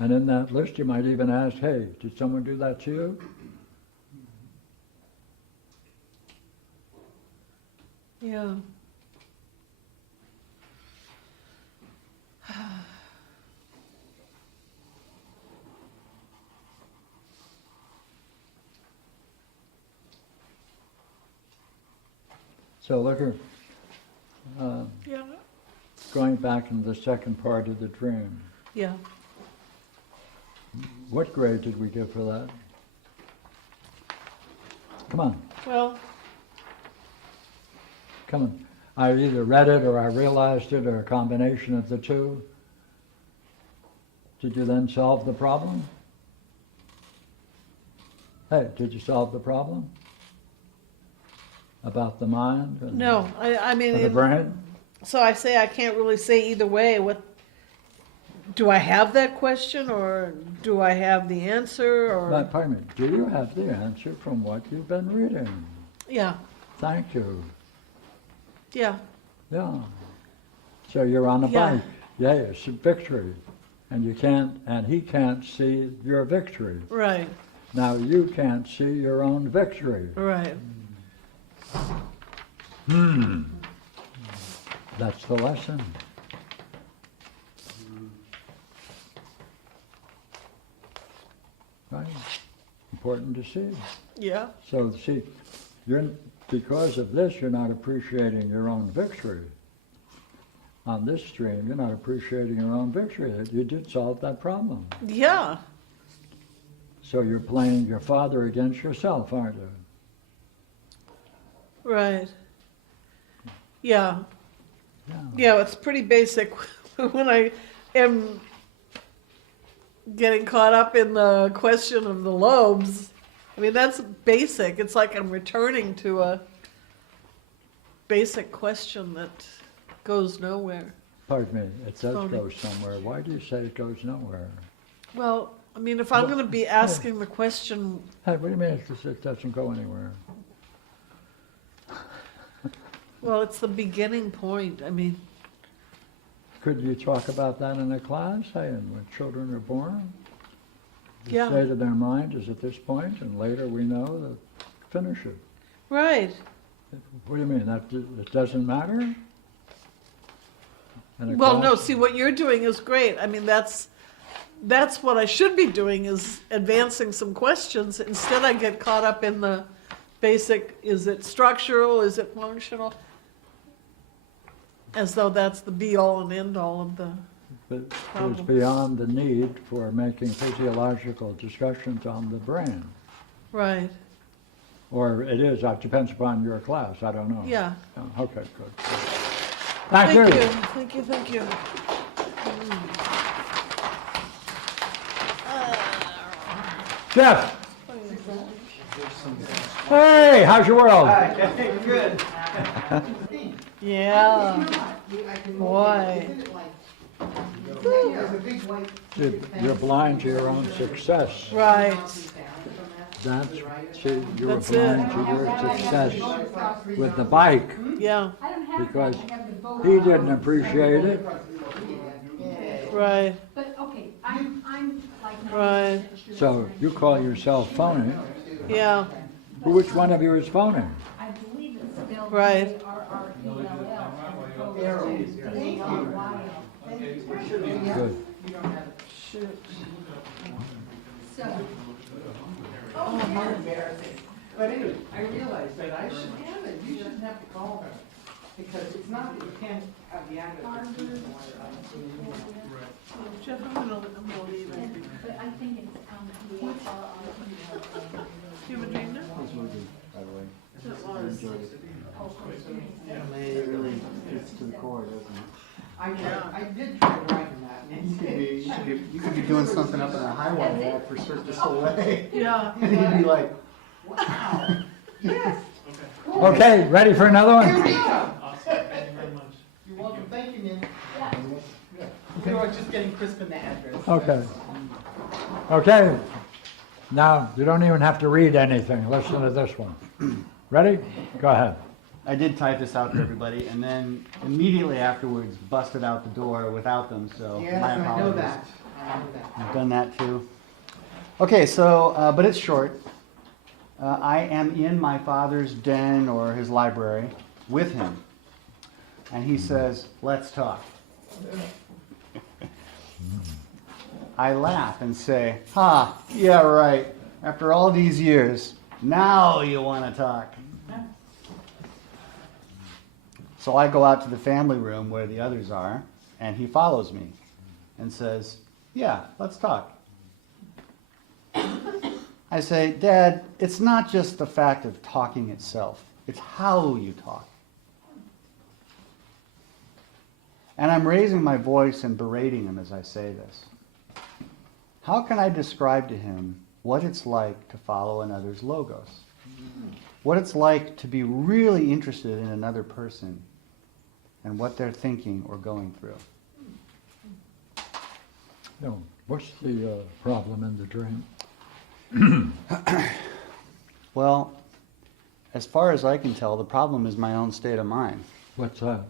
And in that list you might even ask, hey, did someone do that to you? Yeah. So look here, Yeah. going back in the second part of the dream. Yeah. What grade did we give for that? Come on, Well, come on. I either read it or I realized it or a combination of the two. Did you then solve the problem? Hey, did you solve the problem? About the mind? And no, I mean, and the brain? so I say I can't really say either way. What do I have that question, or do I have the answer, or No, pardon me, do you have the answer from what you've been reading? yeah, Thank you. yeah, Yeah. So you're on a Yeah. bike. Yeah, it's a victory. And you can't, and he can't see your victory. right, Now you can't see your own victory. right, That's the lesson. Right? Important to see. yeah, So see, because of this, you're not appreciating your own victory. On this stream, you're not appreciating your own victory. You did solve that problem. yeah, So you're playing your father against yourself, aren't you? right, yeah, Yeah. yeah. It's pretty basic when I am getting caught up in the question of the lobes. I mean, that's basic. It's like I'm returning to a basic question that goes nowhere. Pardon me, it does phony. go somewhere. Why do you say it goes nowhere? Well, I mean, if I'm going to be asking the question, Hey, what do you mean it doesn't go anywhere? well, it's the beginning point. I mean, could you talk about that in a class, say, and when children are born? The Yeah. state of their mind is at this point, and later we know that finish it. Right. What do you mean? That it doesn't matter? In a Well, no, class? see, what you're doing is great. I mean, that's what I should be doing, is advancing some questions. Instead, I get caught up in the basic, is it structural, is it functional? As though that's the be-all and end-all of the, But it's problem. beyond the need for making physiological discussions on the brain. right, Or it is, that depends upon your class, I don't know. yeah. Oh, okay, good. Thank you. Thank you, thank you. Jeff! Hey, how's your world? Good. Yeah, boy. There's a big white. You're blind to your own success. Right, That's, see, you were That's blind it. to your success with the bike yeah, because he didn't appreciate it. right, But, okay, I'm like. right, So you call yourself phony. yeah, Which one of you is phony? I believe it's spelled Right. A-R-R-E-L-L as opposed to D-R-Y-L. Good. shoot. So, Oh, how embarrassing. But anyway, I realized that I should have it. You shouldn't have to call her. Because it's not that you can't have the address. Jeff, I'm gonna leave it. but I think it's E-R-R-E-L-L. Human dream now? That was. It really gets to the core, doesn't it? I did try writing that. You could be doing something up in a highway act for Cirque du Soleil, Yeah, and he'd be like, Wow. Yes. Okay, ready for another Here one? we go. Awesome, thank you very much. You're welcome. Thank you, man. Yeah. We were just getting crisp in the address. Okay. Okay. Now, you don't even have to read anything. Listen to this one. Ready? Go ahead. I did type this out to everybody, and then immediately afterwards busted out the door without them, so Yes, my I know apologies. that. I know that. I've done that too. Okay, so, but it's short. I am in my father's den or his library with him. And he says, let's talk. I laugh and say, ha, yeah, right. After all these years, now you want to talk. So I go out to the family room where the others are, and he follows me and says, yeah, let's talk. I say, Dad, it's not just the fact of talking itself. It's how you talk. And I'm raising my voice and berating him as I say this. How can I describe to him what it's like to follow another's logos? What it's like to be really interested in another person and what they're thinking or going through? No. What's the problem in the dream? Well, as far as I can tell, the problem is my own state of mind. What's that?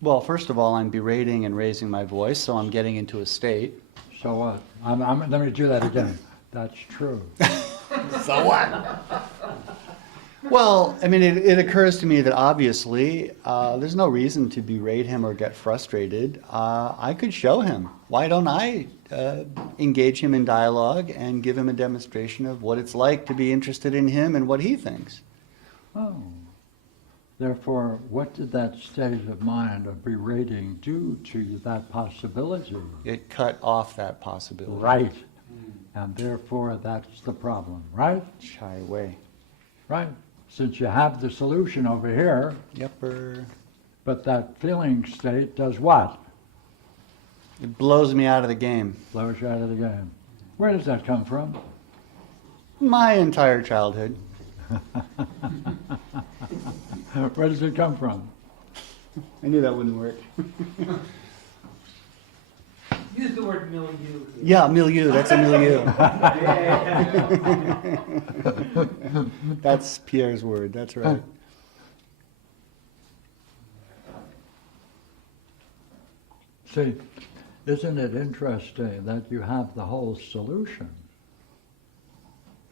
Well, first of all, I'm berating and raising my voice, so I'm getting into a state. So what? Let me do that again. That's true. So what? Well, I mean, it occurs to me that obviously there's no reason to berate him or get frustrated. I could show him. Why don't I engage him in dialogue and give him a demonstration of what it's like to be interested in him and what he thinks? Oh. Therefore, what did that state of mind of berating do to that possibility? It cut off that possibility. Right. And therefore, that's the problem, right? Shy away. Right. Since you have the solution over here, Yepper. but that feeling state does what? It blows me out of the game. Blows you out of the game. Where does that come from? My entire childhood. Where does it come from? I knew that wouldn't work. Use the word milieu. Yeah, milieu. That's a milieu. That's Pierre's word. That's right. See, isn't it interesting that you have the whole solution,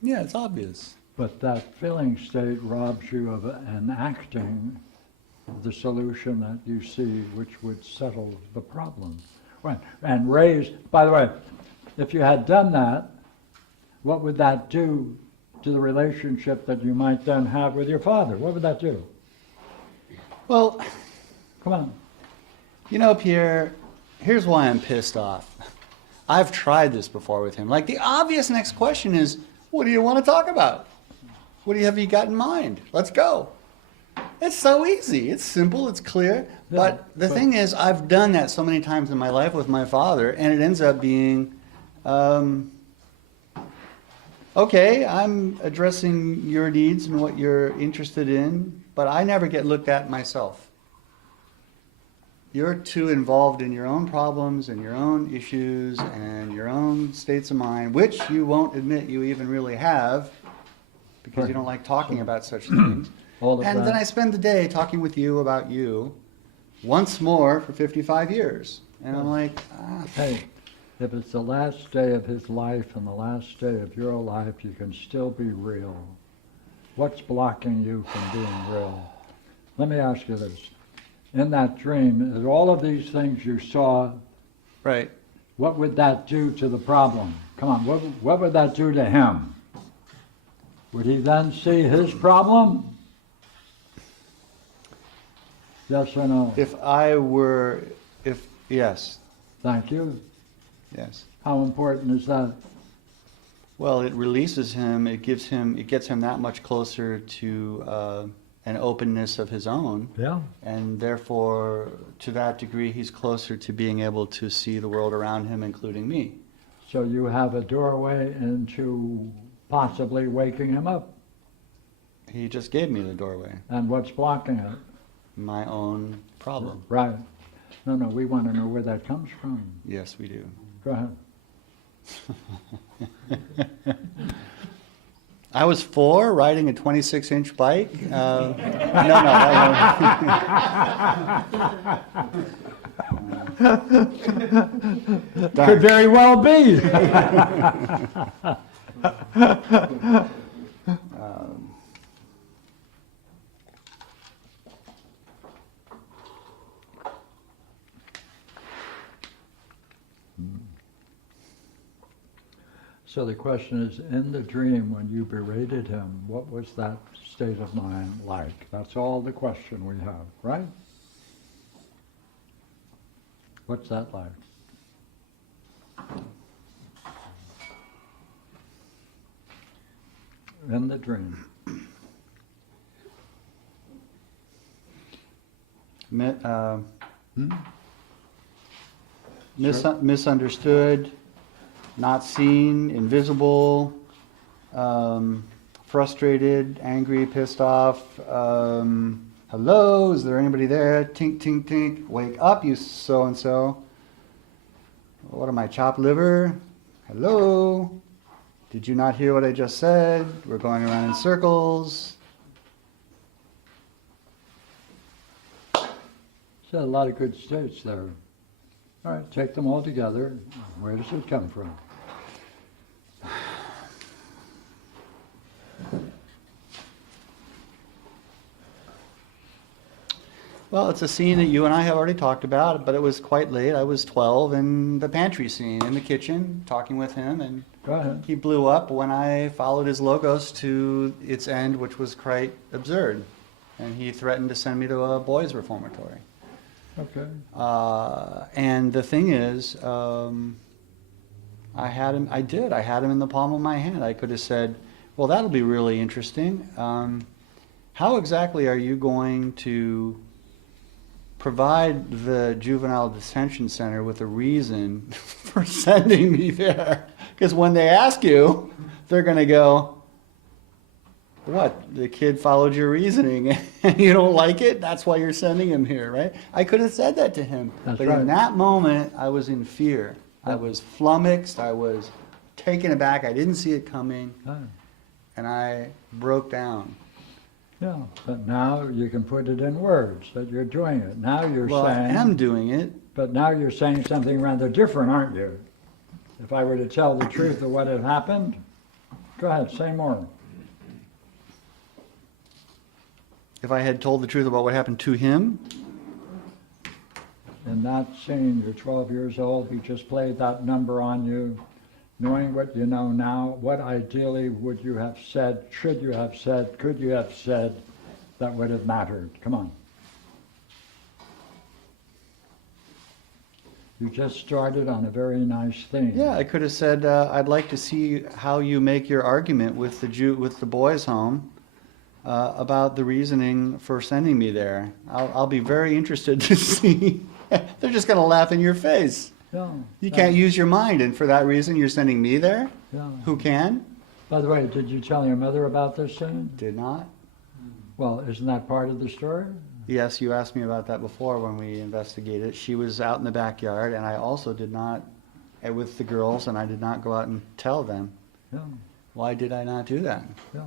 Yeah, it's obvious. but that feeling state robs you of enacting the solution that you see which would settle the problem. Right. And raise, by the way, if you had done that, what would that do to the relationship that you might then have with your father? What would that do? Well, Come on. you know, Pierre, here's why I'm pissed off. I've tried this before with him. Like, the obvious next question is, what do you want to talk about? What have you got in mind? Let's go. It's so easy. It's simple. It's clear. But the thing is, I've done that so many times in my life with my father, and it ends up being, okay, I'm addressing your needs and what you're interested in, but I never get looked at myself. You're too involved in your own problems and your own issues and your own states of mind, which you won't admit you even really have because you don't like talking about such things. All of And that. then I spend the day talking with you about you once more for 55 years. And I'm like, Hey, if it's the last day of his life and the last day of your life, you can still be real. What's blocking you from being real? Let me ask you this. In that dream, is all of these things you saw, right. what would that do to the problem? Come on, what would that do to him? Would he then see his problem? Yes or no? Yes, Thank you. yes. How important is that? Well, it releases him, it gets him that much closer to an openness of his own. Yeah. And therefore, to that degree, he's closer to being able to see the world around him, including me. So you have a doorway into possibly waking him up. He just gave me the doorway, And what's blocking it? my own problem. Right. No, we want to know where that comes from. Yes, we do. Go ahead. I was 4, riding a 26-inch bike. No, that Could very well be. So the question is, in the dream, when you berated him, what was that state of mind like? That's all the question we have, right? What's that like? In the dream. Misunderstood, not seen, invisible, frustrated, angry, pissed off. Hello, is there anybody there? Tink, tink, tink. Wake up, you so-and-so. What am I, chopped liver? Hello? Did you not hear what I just said? We're going around in circles. So a lot of good states there. All right, take them all together. Where does it come from? Well, it's a scene that you and I have already talked about, but it was quite late. I was 12, and the pantry scene in the kitchen, talking with him, and Go ahead. he blew up when I followed his logos to its end, which was quite absurd. And he threatened to send me to a boys' reformatory. Okay. And the thing is, I had him in the palm of my hand. I could have said, well, that'll be really interesting. How exactly are you going to provide the Juvenile Detention Center with a reason for sending me there? Because when they ask you, they're going to go, what, the kid followed your reasoning and you don't like it? That's why you're sending him here, right? I could have said that to him. That's but right. in that moment, I was in fear. I was flummoxed. I was taken aback. I didn't see it coming. Ah, And I broke down. yeah, but now you can put it in words that you're doing it. Now you're Well, I saying, am doing it, But now you're saying something rather different, aren't you? If I were to tell the truth of what had happened, go ahead, say more. If I had told the truth about what happened to him, In that scene, you're 12 years old, he just played that number on you. Knowing what you know now, what ideally would you have said, should you have said, could you have said that would have mattered? Come on. You just started on a very nice thing. yeah, I could have said, I'd like to see how you make your argument with the boys' home about the reasoning for sending me there. I'll be very interested to see. They're just going to laugh in your face. Yeah, You can't use your mind, and for that reason, you're sending me there? yeah. Who can? By the way, did you tell your mother about this scene? Did not. Well, isn't that part of the story? Yes, you asked me about that before when we investigated. She was out in the backyard, and I also did not, with the girls, and I did not go out and tell them. Yeah, Why did I not do that? yeah.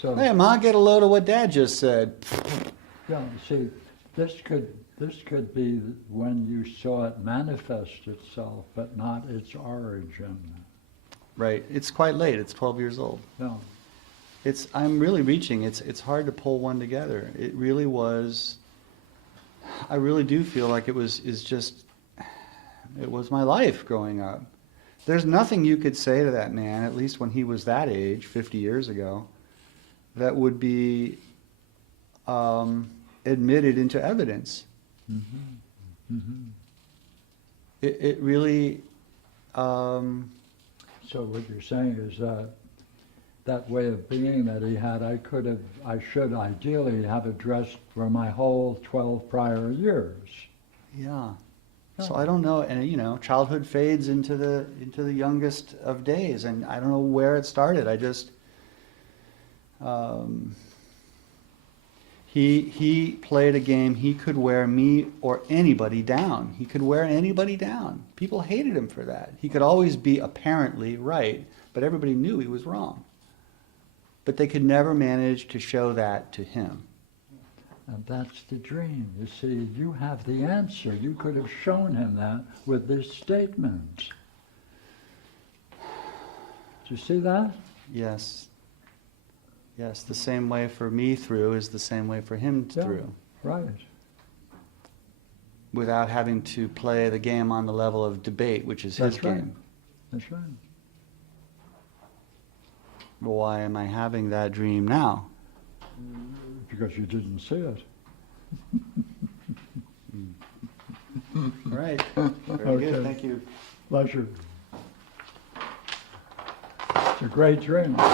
So, Hey, Ma, get a load of what Dad just said. yeah, see, this could be when you saw it manifest itself, but not its origin. Right. It's quite late. It's 12 years old. Yeah, I'm really reaching. It's hard to pull one together. It really was. I really do feel like it was my life growing up. There's nothing you could say to that man, at least when he was that age, 50 years ago, that would be admitted into evidence. mm-hmm. Mm-hmm. It really. So what you're saying is that way of being that he had, I should ideally have addressed for my whole 12 prior years. Yeah. So Oh. I don't know, and childhood fades into the youngest of days, and I don't know where it started. I just he played a game. He could wear me or anybody down. He could wear anybody down. People hated him for that. He could always be apparently right, but everybody knew he was wrong. But they could never manage to show that to him. And that's the dream. You see, you have the answer. You could have shown him that with this statement. Do you see that? Yes. Yes, the same way for me through is the same way for him Yeah. through. Right. Without having to play the game on the level of debate, which is his That's right. game. That's right. Well, why am I having that dream now? Because you didn't see it. Right. Very Okay. good, thank you. Pleasure. It's a great dream. Yeah,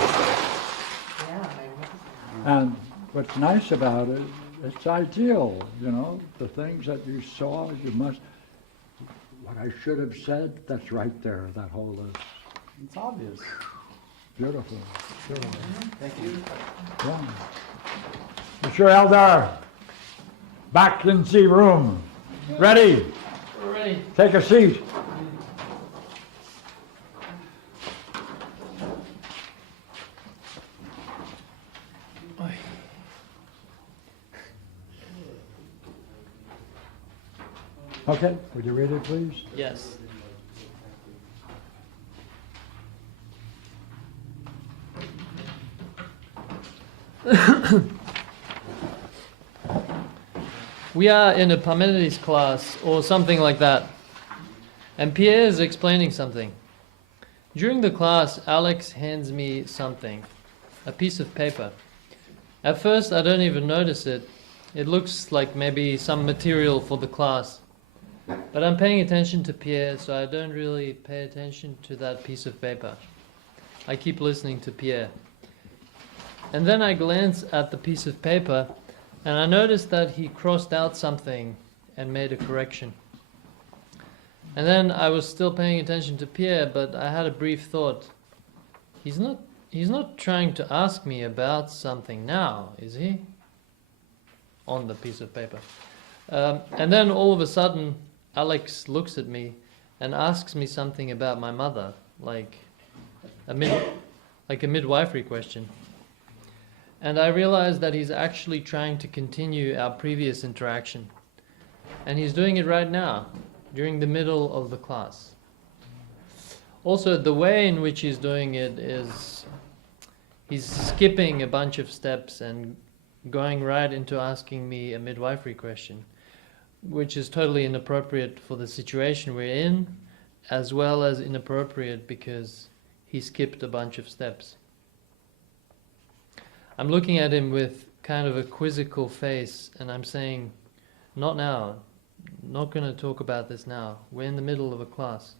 magnificent. And what's nice about it, it's ideal, the things that you saw, what I should have said, that's right there, that whole list. It's obvious. Beautiful, beautiful. Thank you. Yeah. Monsieur Eldar, back in the room. Ready? We're ready. Take a seat. Okay, would you read it, please? Yes. We are in a Parmenides class or something like that, and Pierre is explaining something. During the class, Alex hands me something, a piece of paper. At first, I don't even notice it. It looks like maybe some material for the class. But I'm paying attention to Pierre, so I don't really pay attention to that piece of paper. I keep listening to Pierre. And then I glance at the piece of paper, and I notice that he crossed out something and made a correction. And then I was still paying attention to Pierre, but I had a brief thought. He's not trying to ask me about something now, is he? On the piece of paper. And then all of a sudden, Alex looks at me and asks me something about my mother, like a midwifery question. And I realize that he's actually trying to continue our previous interaction. And he's doing it right now, during the middle of the class. Also, the way in which he's doing it is he's skipping a bunch of steps and going right into asking me a midwifery question, which is totally inappropriate for the situation we're in, as well as inappropriate because he skipped a bunch of steps. I'm looking at him with kind of a quizzical face, and I'm saying, not now, not going to talk about this now, we're in the middle of a class.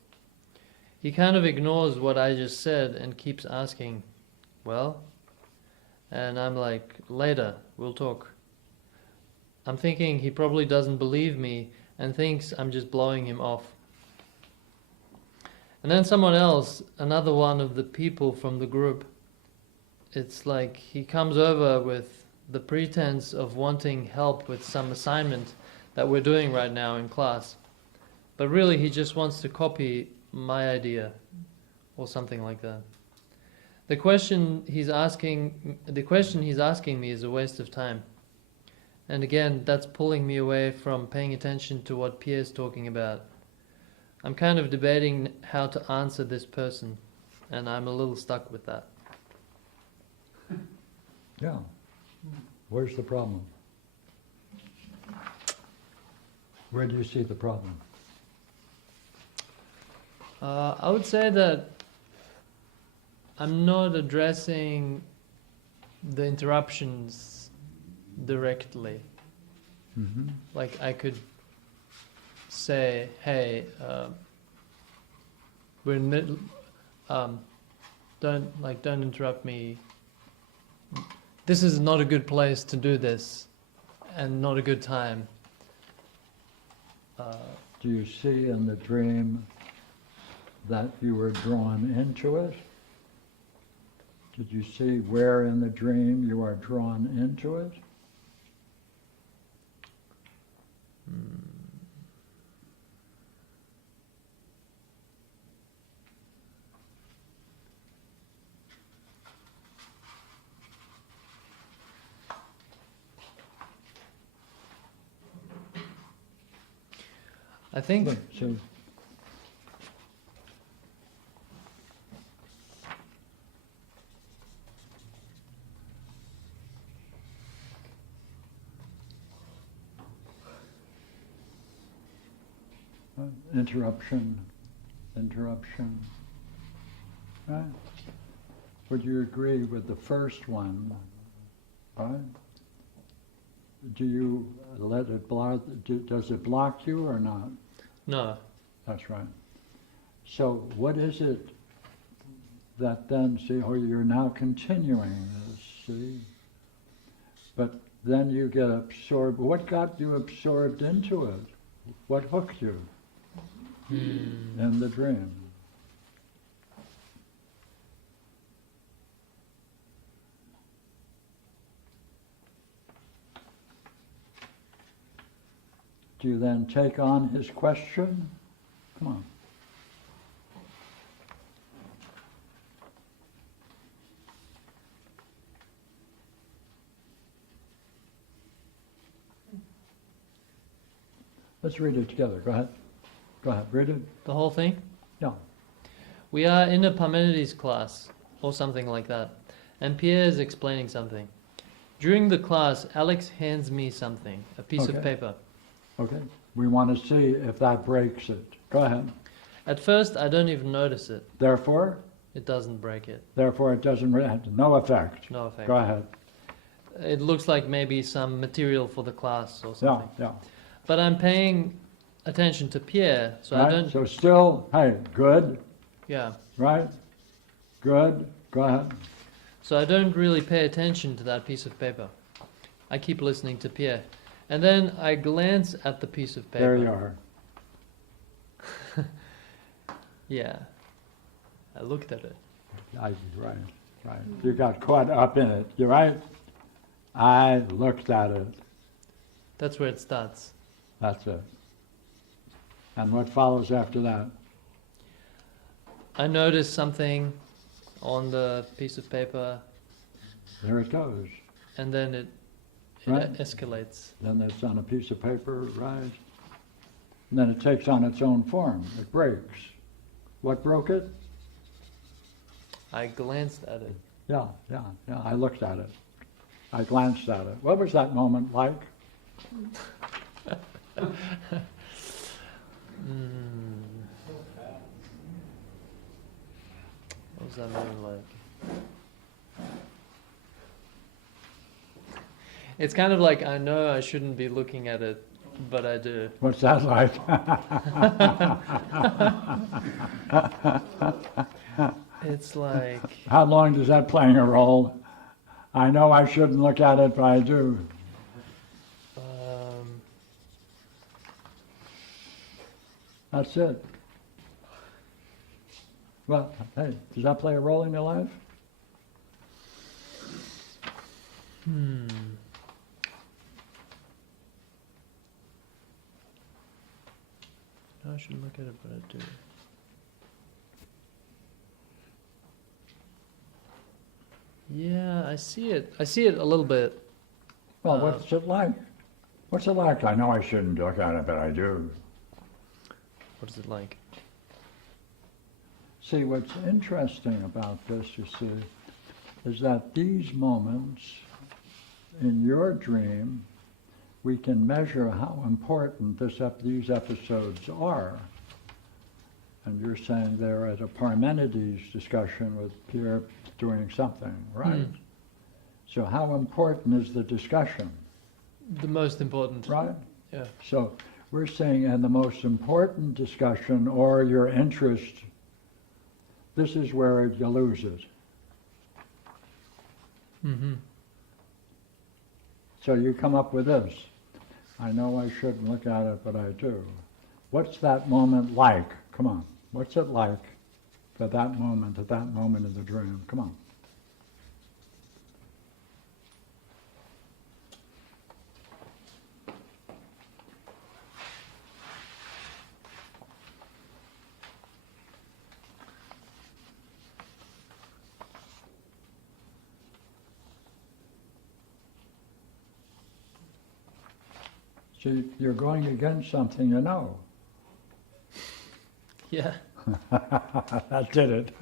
He kind of ignores what I just said and keeps asking, well? And I'm like, later, we'll talk. I'm thinking he probably doesn't believe me and thinks I'm just blowing him off. And then someone else, another one of the people from the group, it's like he comes over with the pretense of wanting help with some assignment that we're doing right now in class. But really he just wants to copy my idea or something like that. The question he's asking me is a waste of time. And again, that's pulling me away from paying attention to what Pierre's talking about. I'm kind of debating how to answer this person, and I'm a little stuck with that. Yeah. Where's the problem? Where do you see the problem? I would say that I'm not addressing the interruptions directly. Mm-hmm. Like I could say, hey, we're in the middle, don't interrupt me. This is not a good place to do this, and not a good time. Do you see in the dream that you were drawn into it? Did you see where in the dream you are drawn into it? I think So, interruption, right? Would you agree with the first one, right? Do you let it block, does it block you or not? no. That's right. So what is it that then, see, oh, you're now continuing this, see? But then you get absorbed. What got you absorbed into it? What hooked you in the dream? Do you then take on his question? Come on. Let's read it together. Go ahead. Go ahead. Read it. The whole thing? Yeah. We are in a Parmenides class, or something like that, and Pierre is explaining something. During the class, Alex hands me something, a piece of Okay. paper. Okay. We want to see if that breaks it. Go ahead. At first, I don't even notice it. Therefore, It doesn't break it. it doesn't have no effect. No effect. Go ahead. It looks like maybe some material for the class or Yeah, something. yeah. But I'm paying attention to Pierre, so Right? I don't... So still, hey, good, Yeah. right? Good. Go ahead. So I don't really pay attention to that piece of paper. I keep listening to Pierre. And then I glance at the piece of paper. There you are. Yeah. I looked at it. Right. You got caught up in it. You're right. I looked at it. That's where it starts. That's it. And what follows after that? I noticed something on the piece of paper, There it goes. and then it Right. escalates. Then it's on a piece of paper, right? And then it takes on its own form. It breaks. What broke it? I glanced at it. Yeah. I looked at it. I glanced at it. What was that moment like? What was that moment like? It's kind of like I know I shouldn't be looking at it, but I do. What's that like? It's like, How long does that playing a role? I know I shouldn't look at it, but I do. That's it. Well, hey, does that play a role in your life? I shouldn't look at it, but I do. Yeah, I see it. I see it a little bit. Well, what's it like? What's it like? I know I shouldn't look at it, but I do. What is it like? See, what's interesting about this, you see, is that these moments in your dream, we can measure how important these episodes are. And you're saying they're at a Parmenides discussion with Pierre doing something, right? So how important is the discussion? The most important. Right? Yeah. So we're saying, and the most important discussion or your interest, this is where you lose it. So you come up with this. I know I shouldn't look at it, but I do. What's that moment like? Come on. What's it like for that moment, at that moment in the dream? Come on. See, you're going against something you know. Yeah. That did it.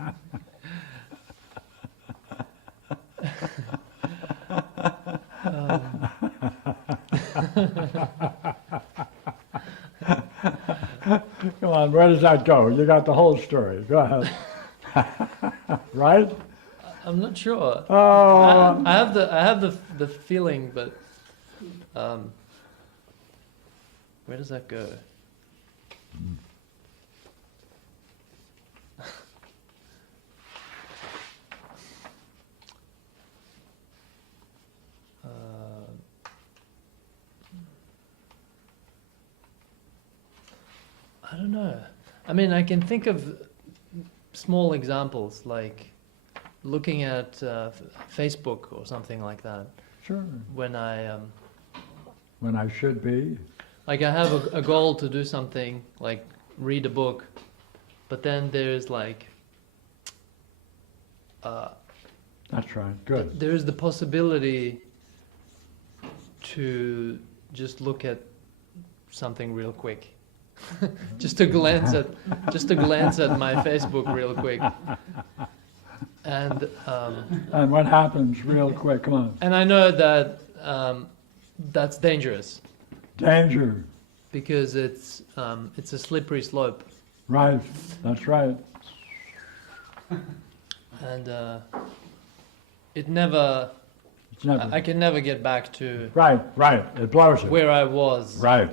Come on, where does that go? You got the whole story. Go ahead. Right? I'm not sure. Oh. I have the feeling, but where does that go? I don't know. I mean, I can think of small examples, like looking at Facebook or something like that. Sure. When I should be. like I have a goal to do something, like read a book, but then there's like That's right. Good. there's the possibility to just look at something real quick. just to glance at my Facebook real quick. And And what happens real quick? Come on. and I know that that's dangerous Danger. because it's a slippery slope, Right. That's right. and it never It's never. I can never get back to Right. It blows it. where I was. Right.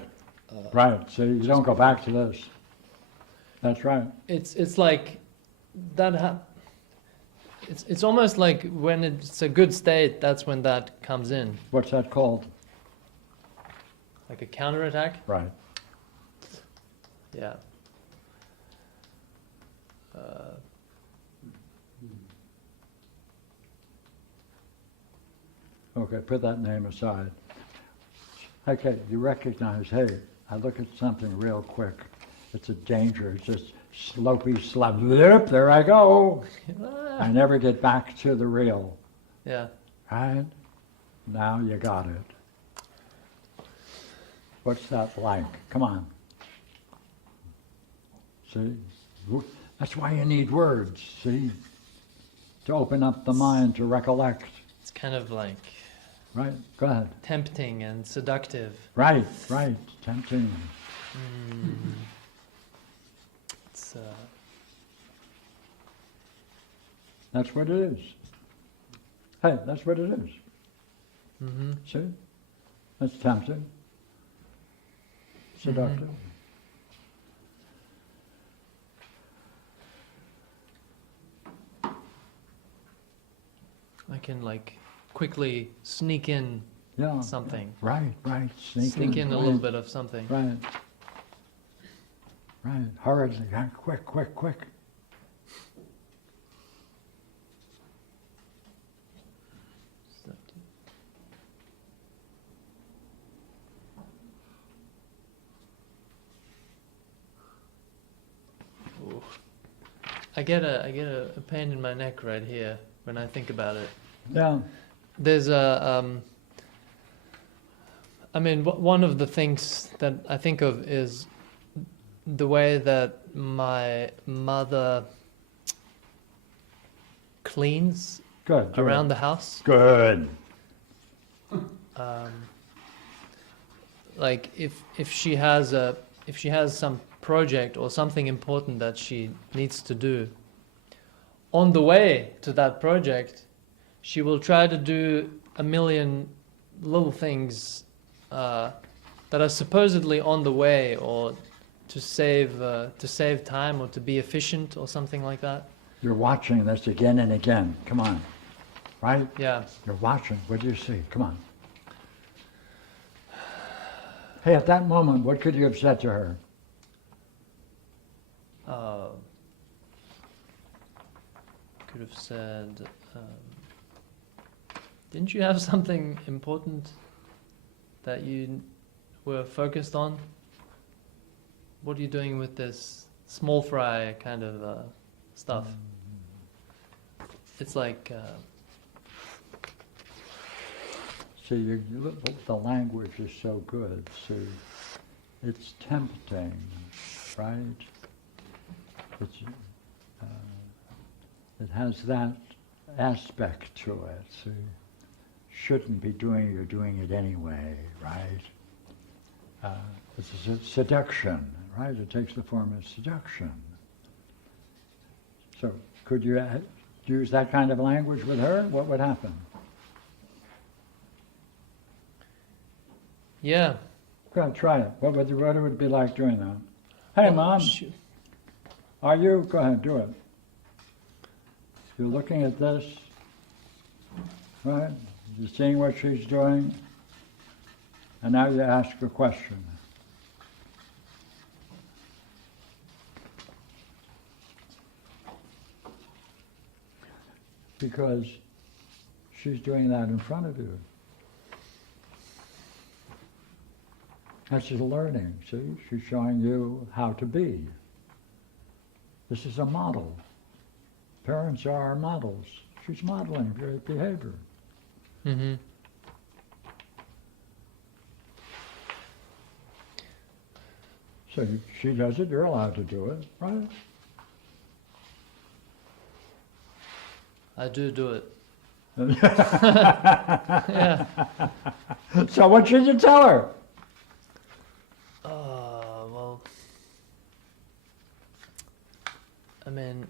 Right. So you don't go back to this. That's right. It's like that. It's almost like when it's a good state, that's when that comes in, What's that called? like a counterattack. Right. Yeah. Okay, put that name aside. Okay, you recognize, hey, I look at something real quick. It's a danger. It's just slopey slap. Yep, there I go. I never get back to the real. Yeah. Right? Now you got it. What's that like? Come on. see? That's why you need words, see? To open up the mind to recollect. It's kind of like Right? Go ahead. tempting and seductive. Right, right. Tempting. It's That's what it is. Hey, that's what it is. See? That's tempting. Seductive. I can like quickly sneak in Yeah. something. Right, right. Sneak in a little bit of something. Right. Right. Hurriedly. Yeah, quick, quick, quick. Ooh. I get a pain in my neck right here when I think about it. Yeah. There's a I mean, one of the things that I think of is the way that my mother cleans Good. do around it. the house. Good. Like if she has some project or something important that she needs to do, on the way to that project, she will try to do a million little things that are supposedly on the way, or to save time, or to be efficient, or something like that. You're watching this again and again. Come on. Right? Yeah. You're watching. What do you see? Come on. Hey, at that moment, what could you have said to her? Could have said, didn't you have something important that you were focused on? What are you doing with this small fry kind of stuff? It's like, See, the language is so good. See, it's tempting, right? It's, it has that aspect to it. See, shouldn't be doing it, you're doing it anyway, right? It's a seduction, right? It takes the form of seduction. So, could you use that kind of language with her? What would happen? yeah. Go ahead, try it. What would it be like doing that? Hey, Mom, Shoot. are you? Go ahead, do it. You're looking at this, right? You're seeing what she's doing, and now you ask a question. Because she's doing that in front of you. That's just learning, see? She's showing you how to be. This is a model. Parents are our models. She's modeling great behavior. Mm-hmm. So she does it, you're allowed to do it, right? I do it. Yeah. Yeah. So what should you tell her? Well, I mean,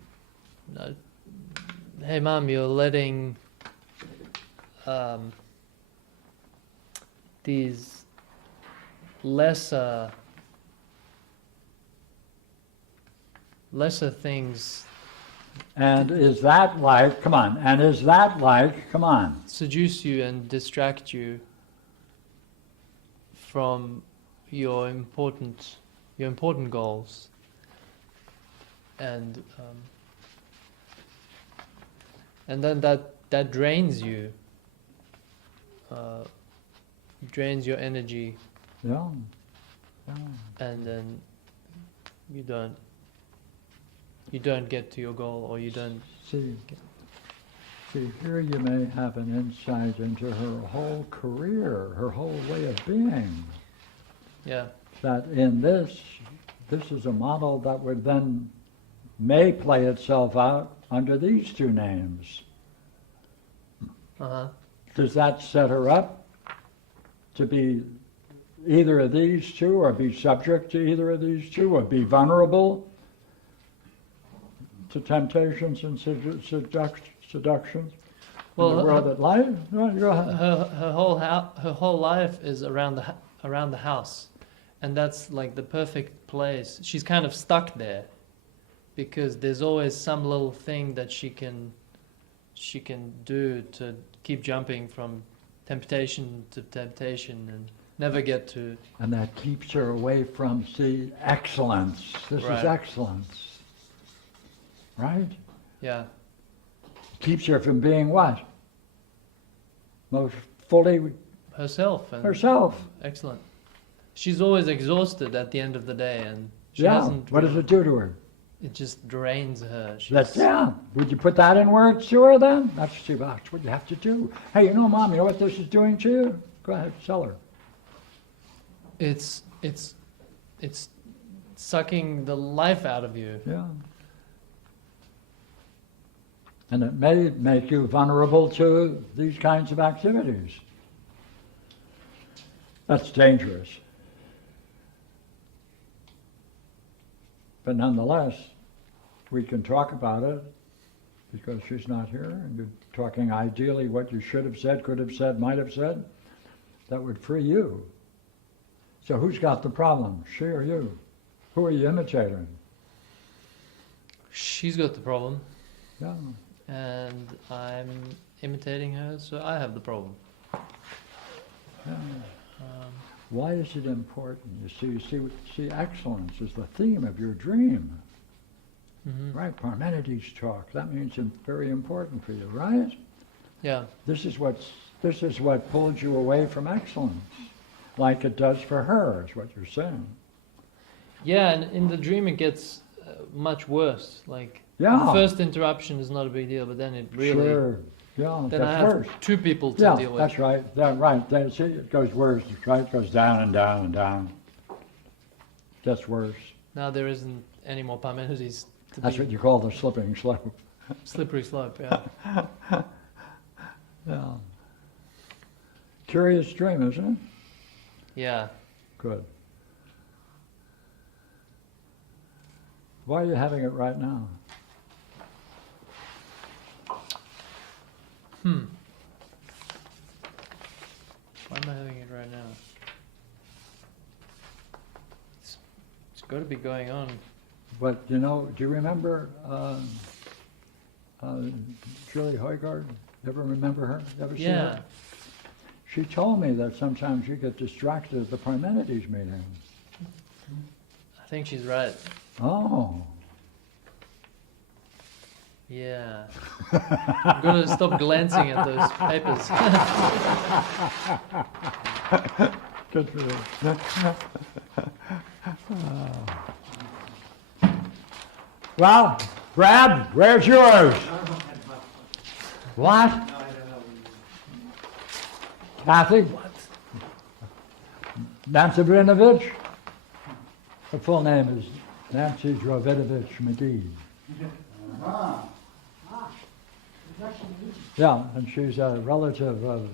hey Mom, you're letting these lesser things And is that like, come on, and is that like, come on. seduce you and distract you from your important goals, and then that drains you, drains your energy, Yeah. Yeah. and then you don't get to your goal, or you don't. See, here you may have an insight into her whole career, her whole way of being. Yeah. That in this, this is a model that would then may play itself out under these two names. Uh-huh. Does that set her up to be either of these two, or be subject to either of these two, or be vulnerable to temptations and seductions Well, in the world at life? No, go ahead. Her whole life is around the house, and that's like the perfect place. She's kind of stuck there because there's always some little thing that she can do to keep jumping from temptation to temptation and never get to. And that keeps her away from, see, excellence. This is Right. excellence. Right? Yeah. Keeps her from being what? Most fully Herself. And herself. Excellent. She's always exhausted at the end of the day, and she Yeah. doesn't. What does it do to her? It just drains her. That's, yeah. Would you put that in words to her then? That's what you have to do. Hey, you know, Mom, you know what this is doing to you? Go ahead, tell her. It's sucking the life out of you. Yeah. And it may make you vulnerable to these kinds of activities. That's dangerous. But nonetheless, we can talk about it because she's not here, and you're talking ideally what you should have said, could have said, might have said. That would free you. So who's got the problem, she or you? Who are you imitating? She's got the problem, Yeah. and I'm imitating her, so I have the problem. Yeah. Um, Why is it important? You see, excellence is the theme of your dream, mhm. right? Parmenides talk. That means it's very important for you, right? Yeah. This is what pulls you away from excellence, like it does for her, is what you're saying. Yeah, and in the dream it gets much worse. Like Yeah. the first interruption is not a big deal, but then it really. Sure. Yeah, Then I that's have worse. two people to Yeah, deal with. that's right. That right. See, it goes worse. Right, it goes down and down and down. That's worse. Now there isn't any more Parmenides to That's be what you call the slipping slope. slippery slope. Yeah. Yeah. Curious dream, isn't it? Yeah. Good. Why are you having it right now? Why am I having it right now? It's got to be going on. But you know, do you remember Julie Hoygaard? Ever remember her? Ever seen Yeah. her? She told me that sometimes you get distracted at the Parmenides meeting. I think she's right. Oh. Yeah. I'm gonna stop glancing at those papers. Good for you. Well, Brad, where's yours? What? Kathy? What? Nancy Brinovich? Her full name is Nancy Drovidovich McGee. Yeah, and she's a relative of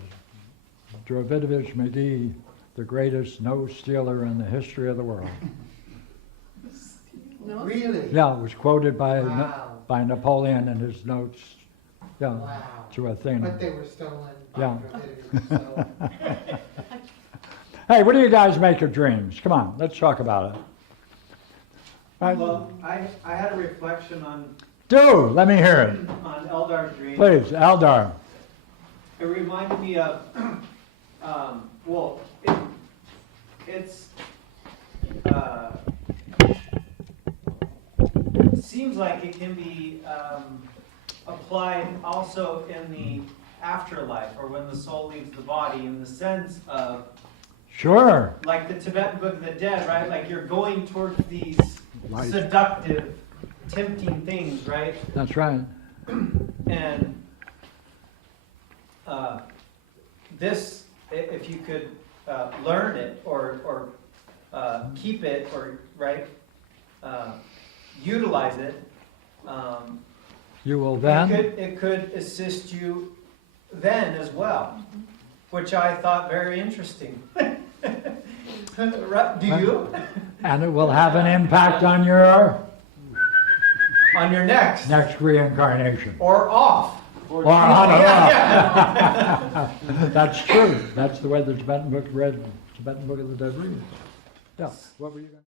Drovidovich McGee, the greatest nose stealer in the history of the world. Really? Yeah, it was quoted by Wow. by Napoleon in his notes. Yeah, Wow. to Athena. But they were stolen by Yeah. Dravidians, so. Hey, what do you guys make of dreams? Come on, let's talk about it. Right? Well, I had a reflection on Do, let me hear it. Eldar's dream. Please, Eldar. It reminded me of, well, it's, it seems like it can be applied also in the afterlife, or when the soul leaves the body, in the sense of, Sure. like the Tibetan Book of the Dead, right? Like you're going towards these Right. seductive, tempting things, right? That's right. And this, if you could learn it or keep it, or right, utilize it, You will then, it could assist you then as well, which I thought very interesting. Do you? and it will have an impact on your On your next. next reincarnation. Or off. Or on or Yeah, off. That's true. That's the way the Tibetan book read, Tibetan Book of the Dead reads. Yeah, what were you going to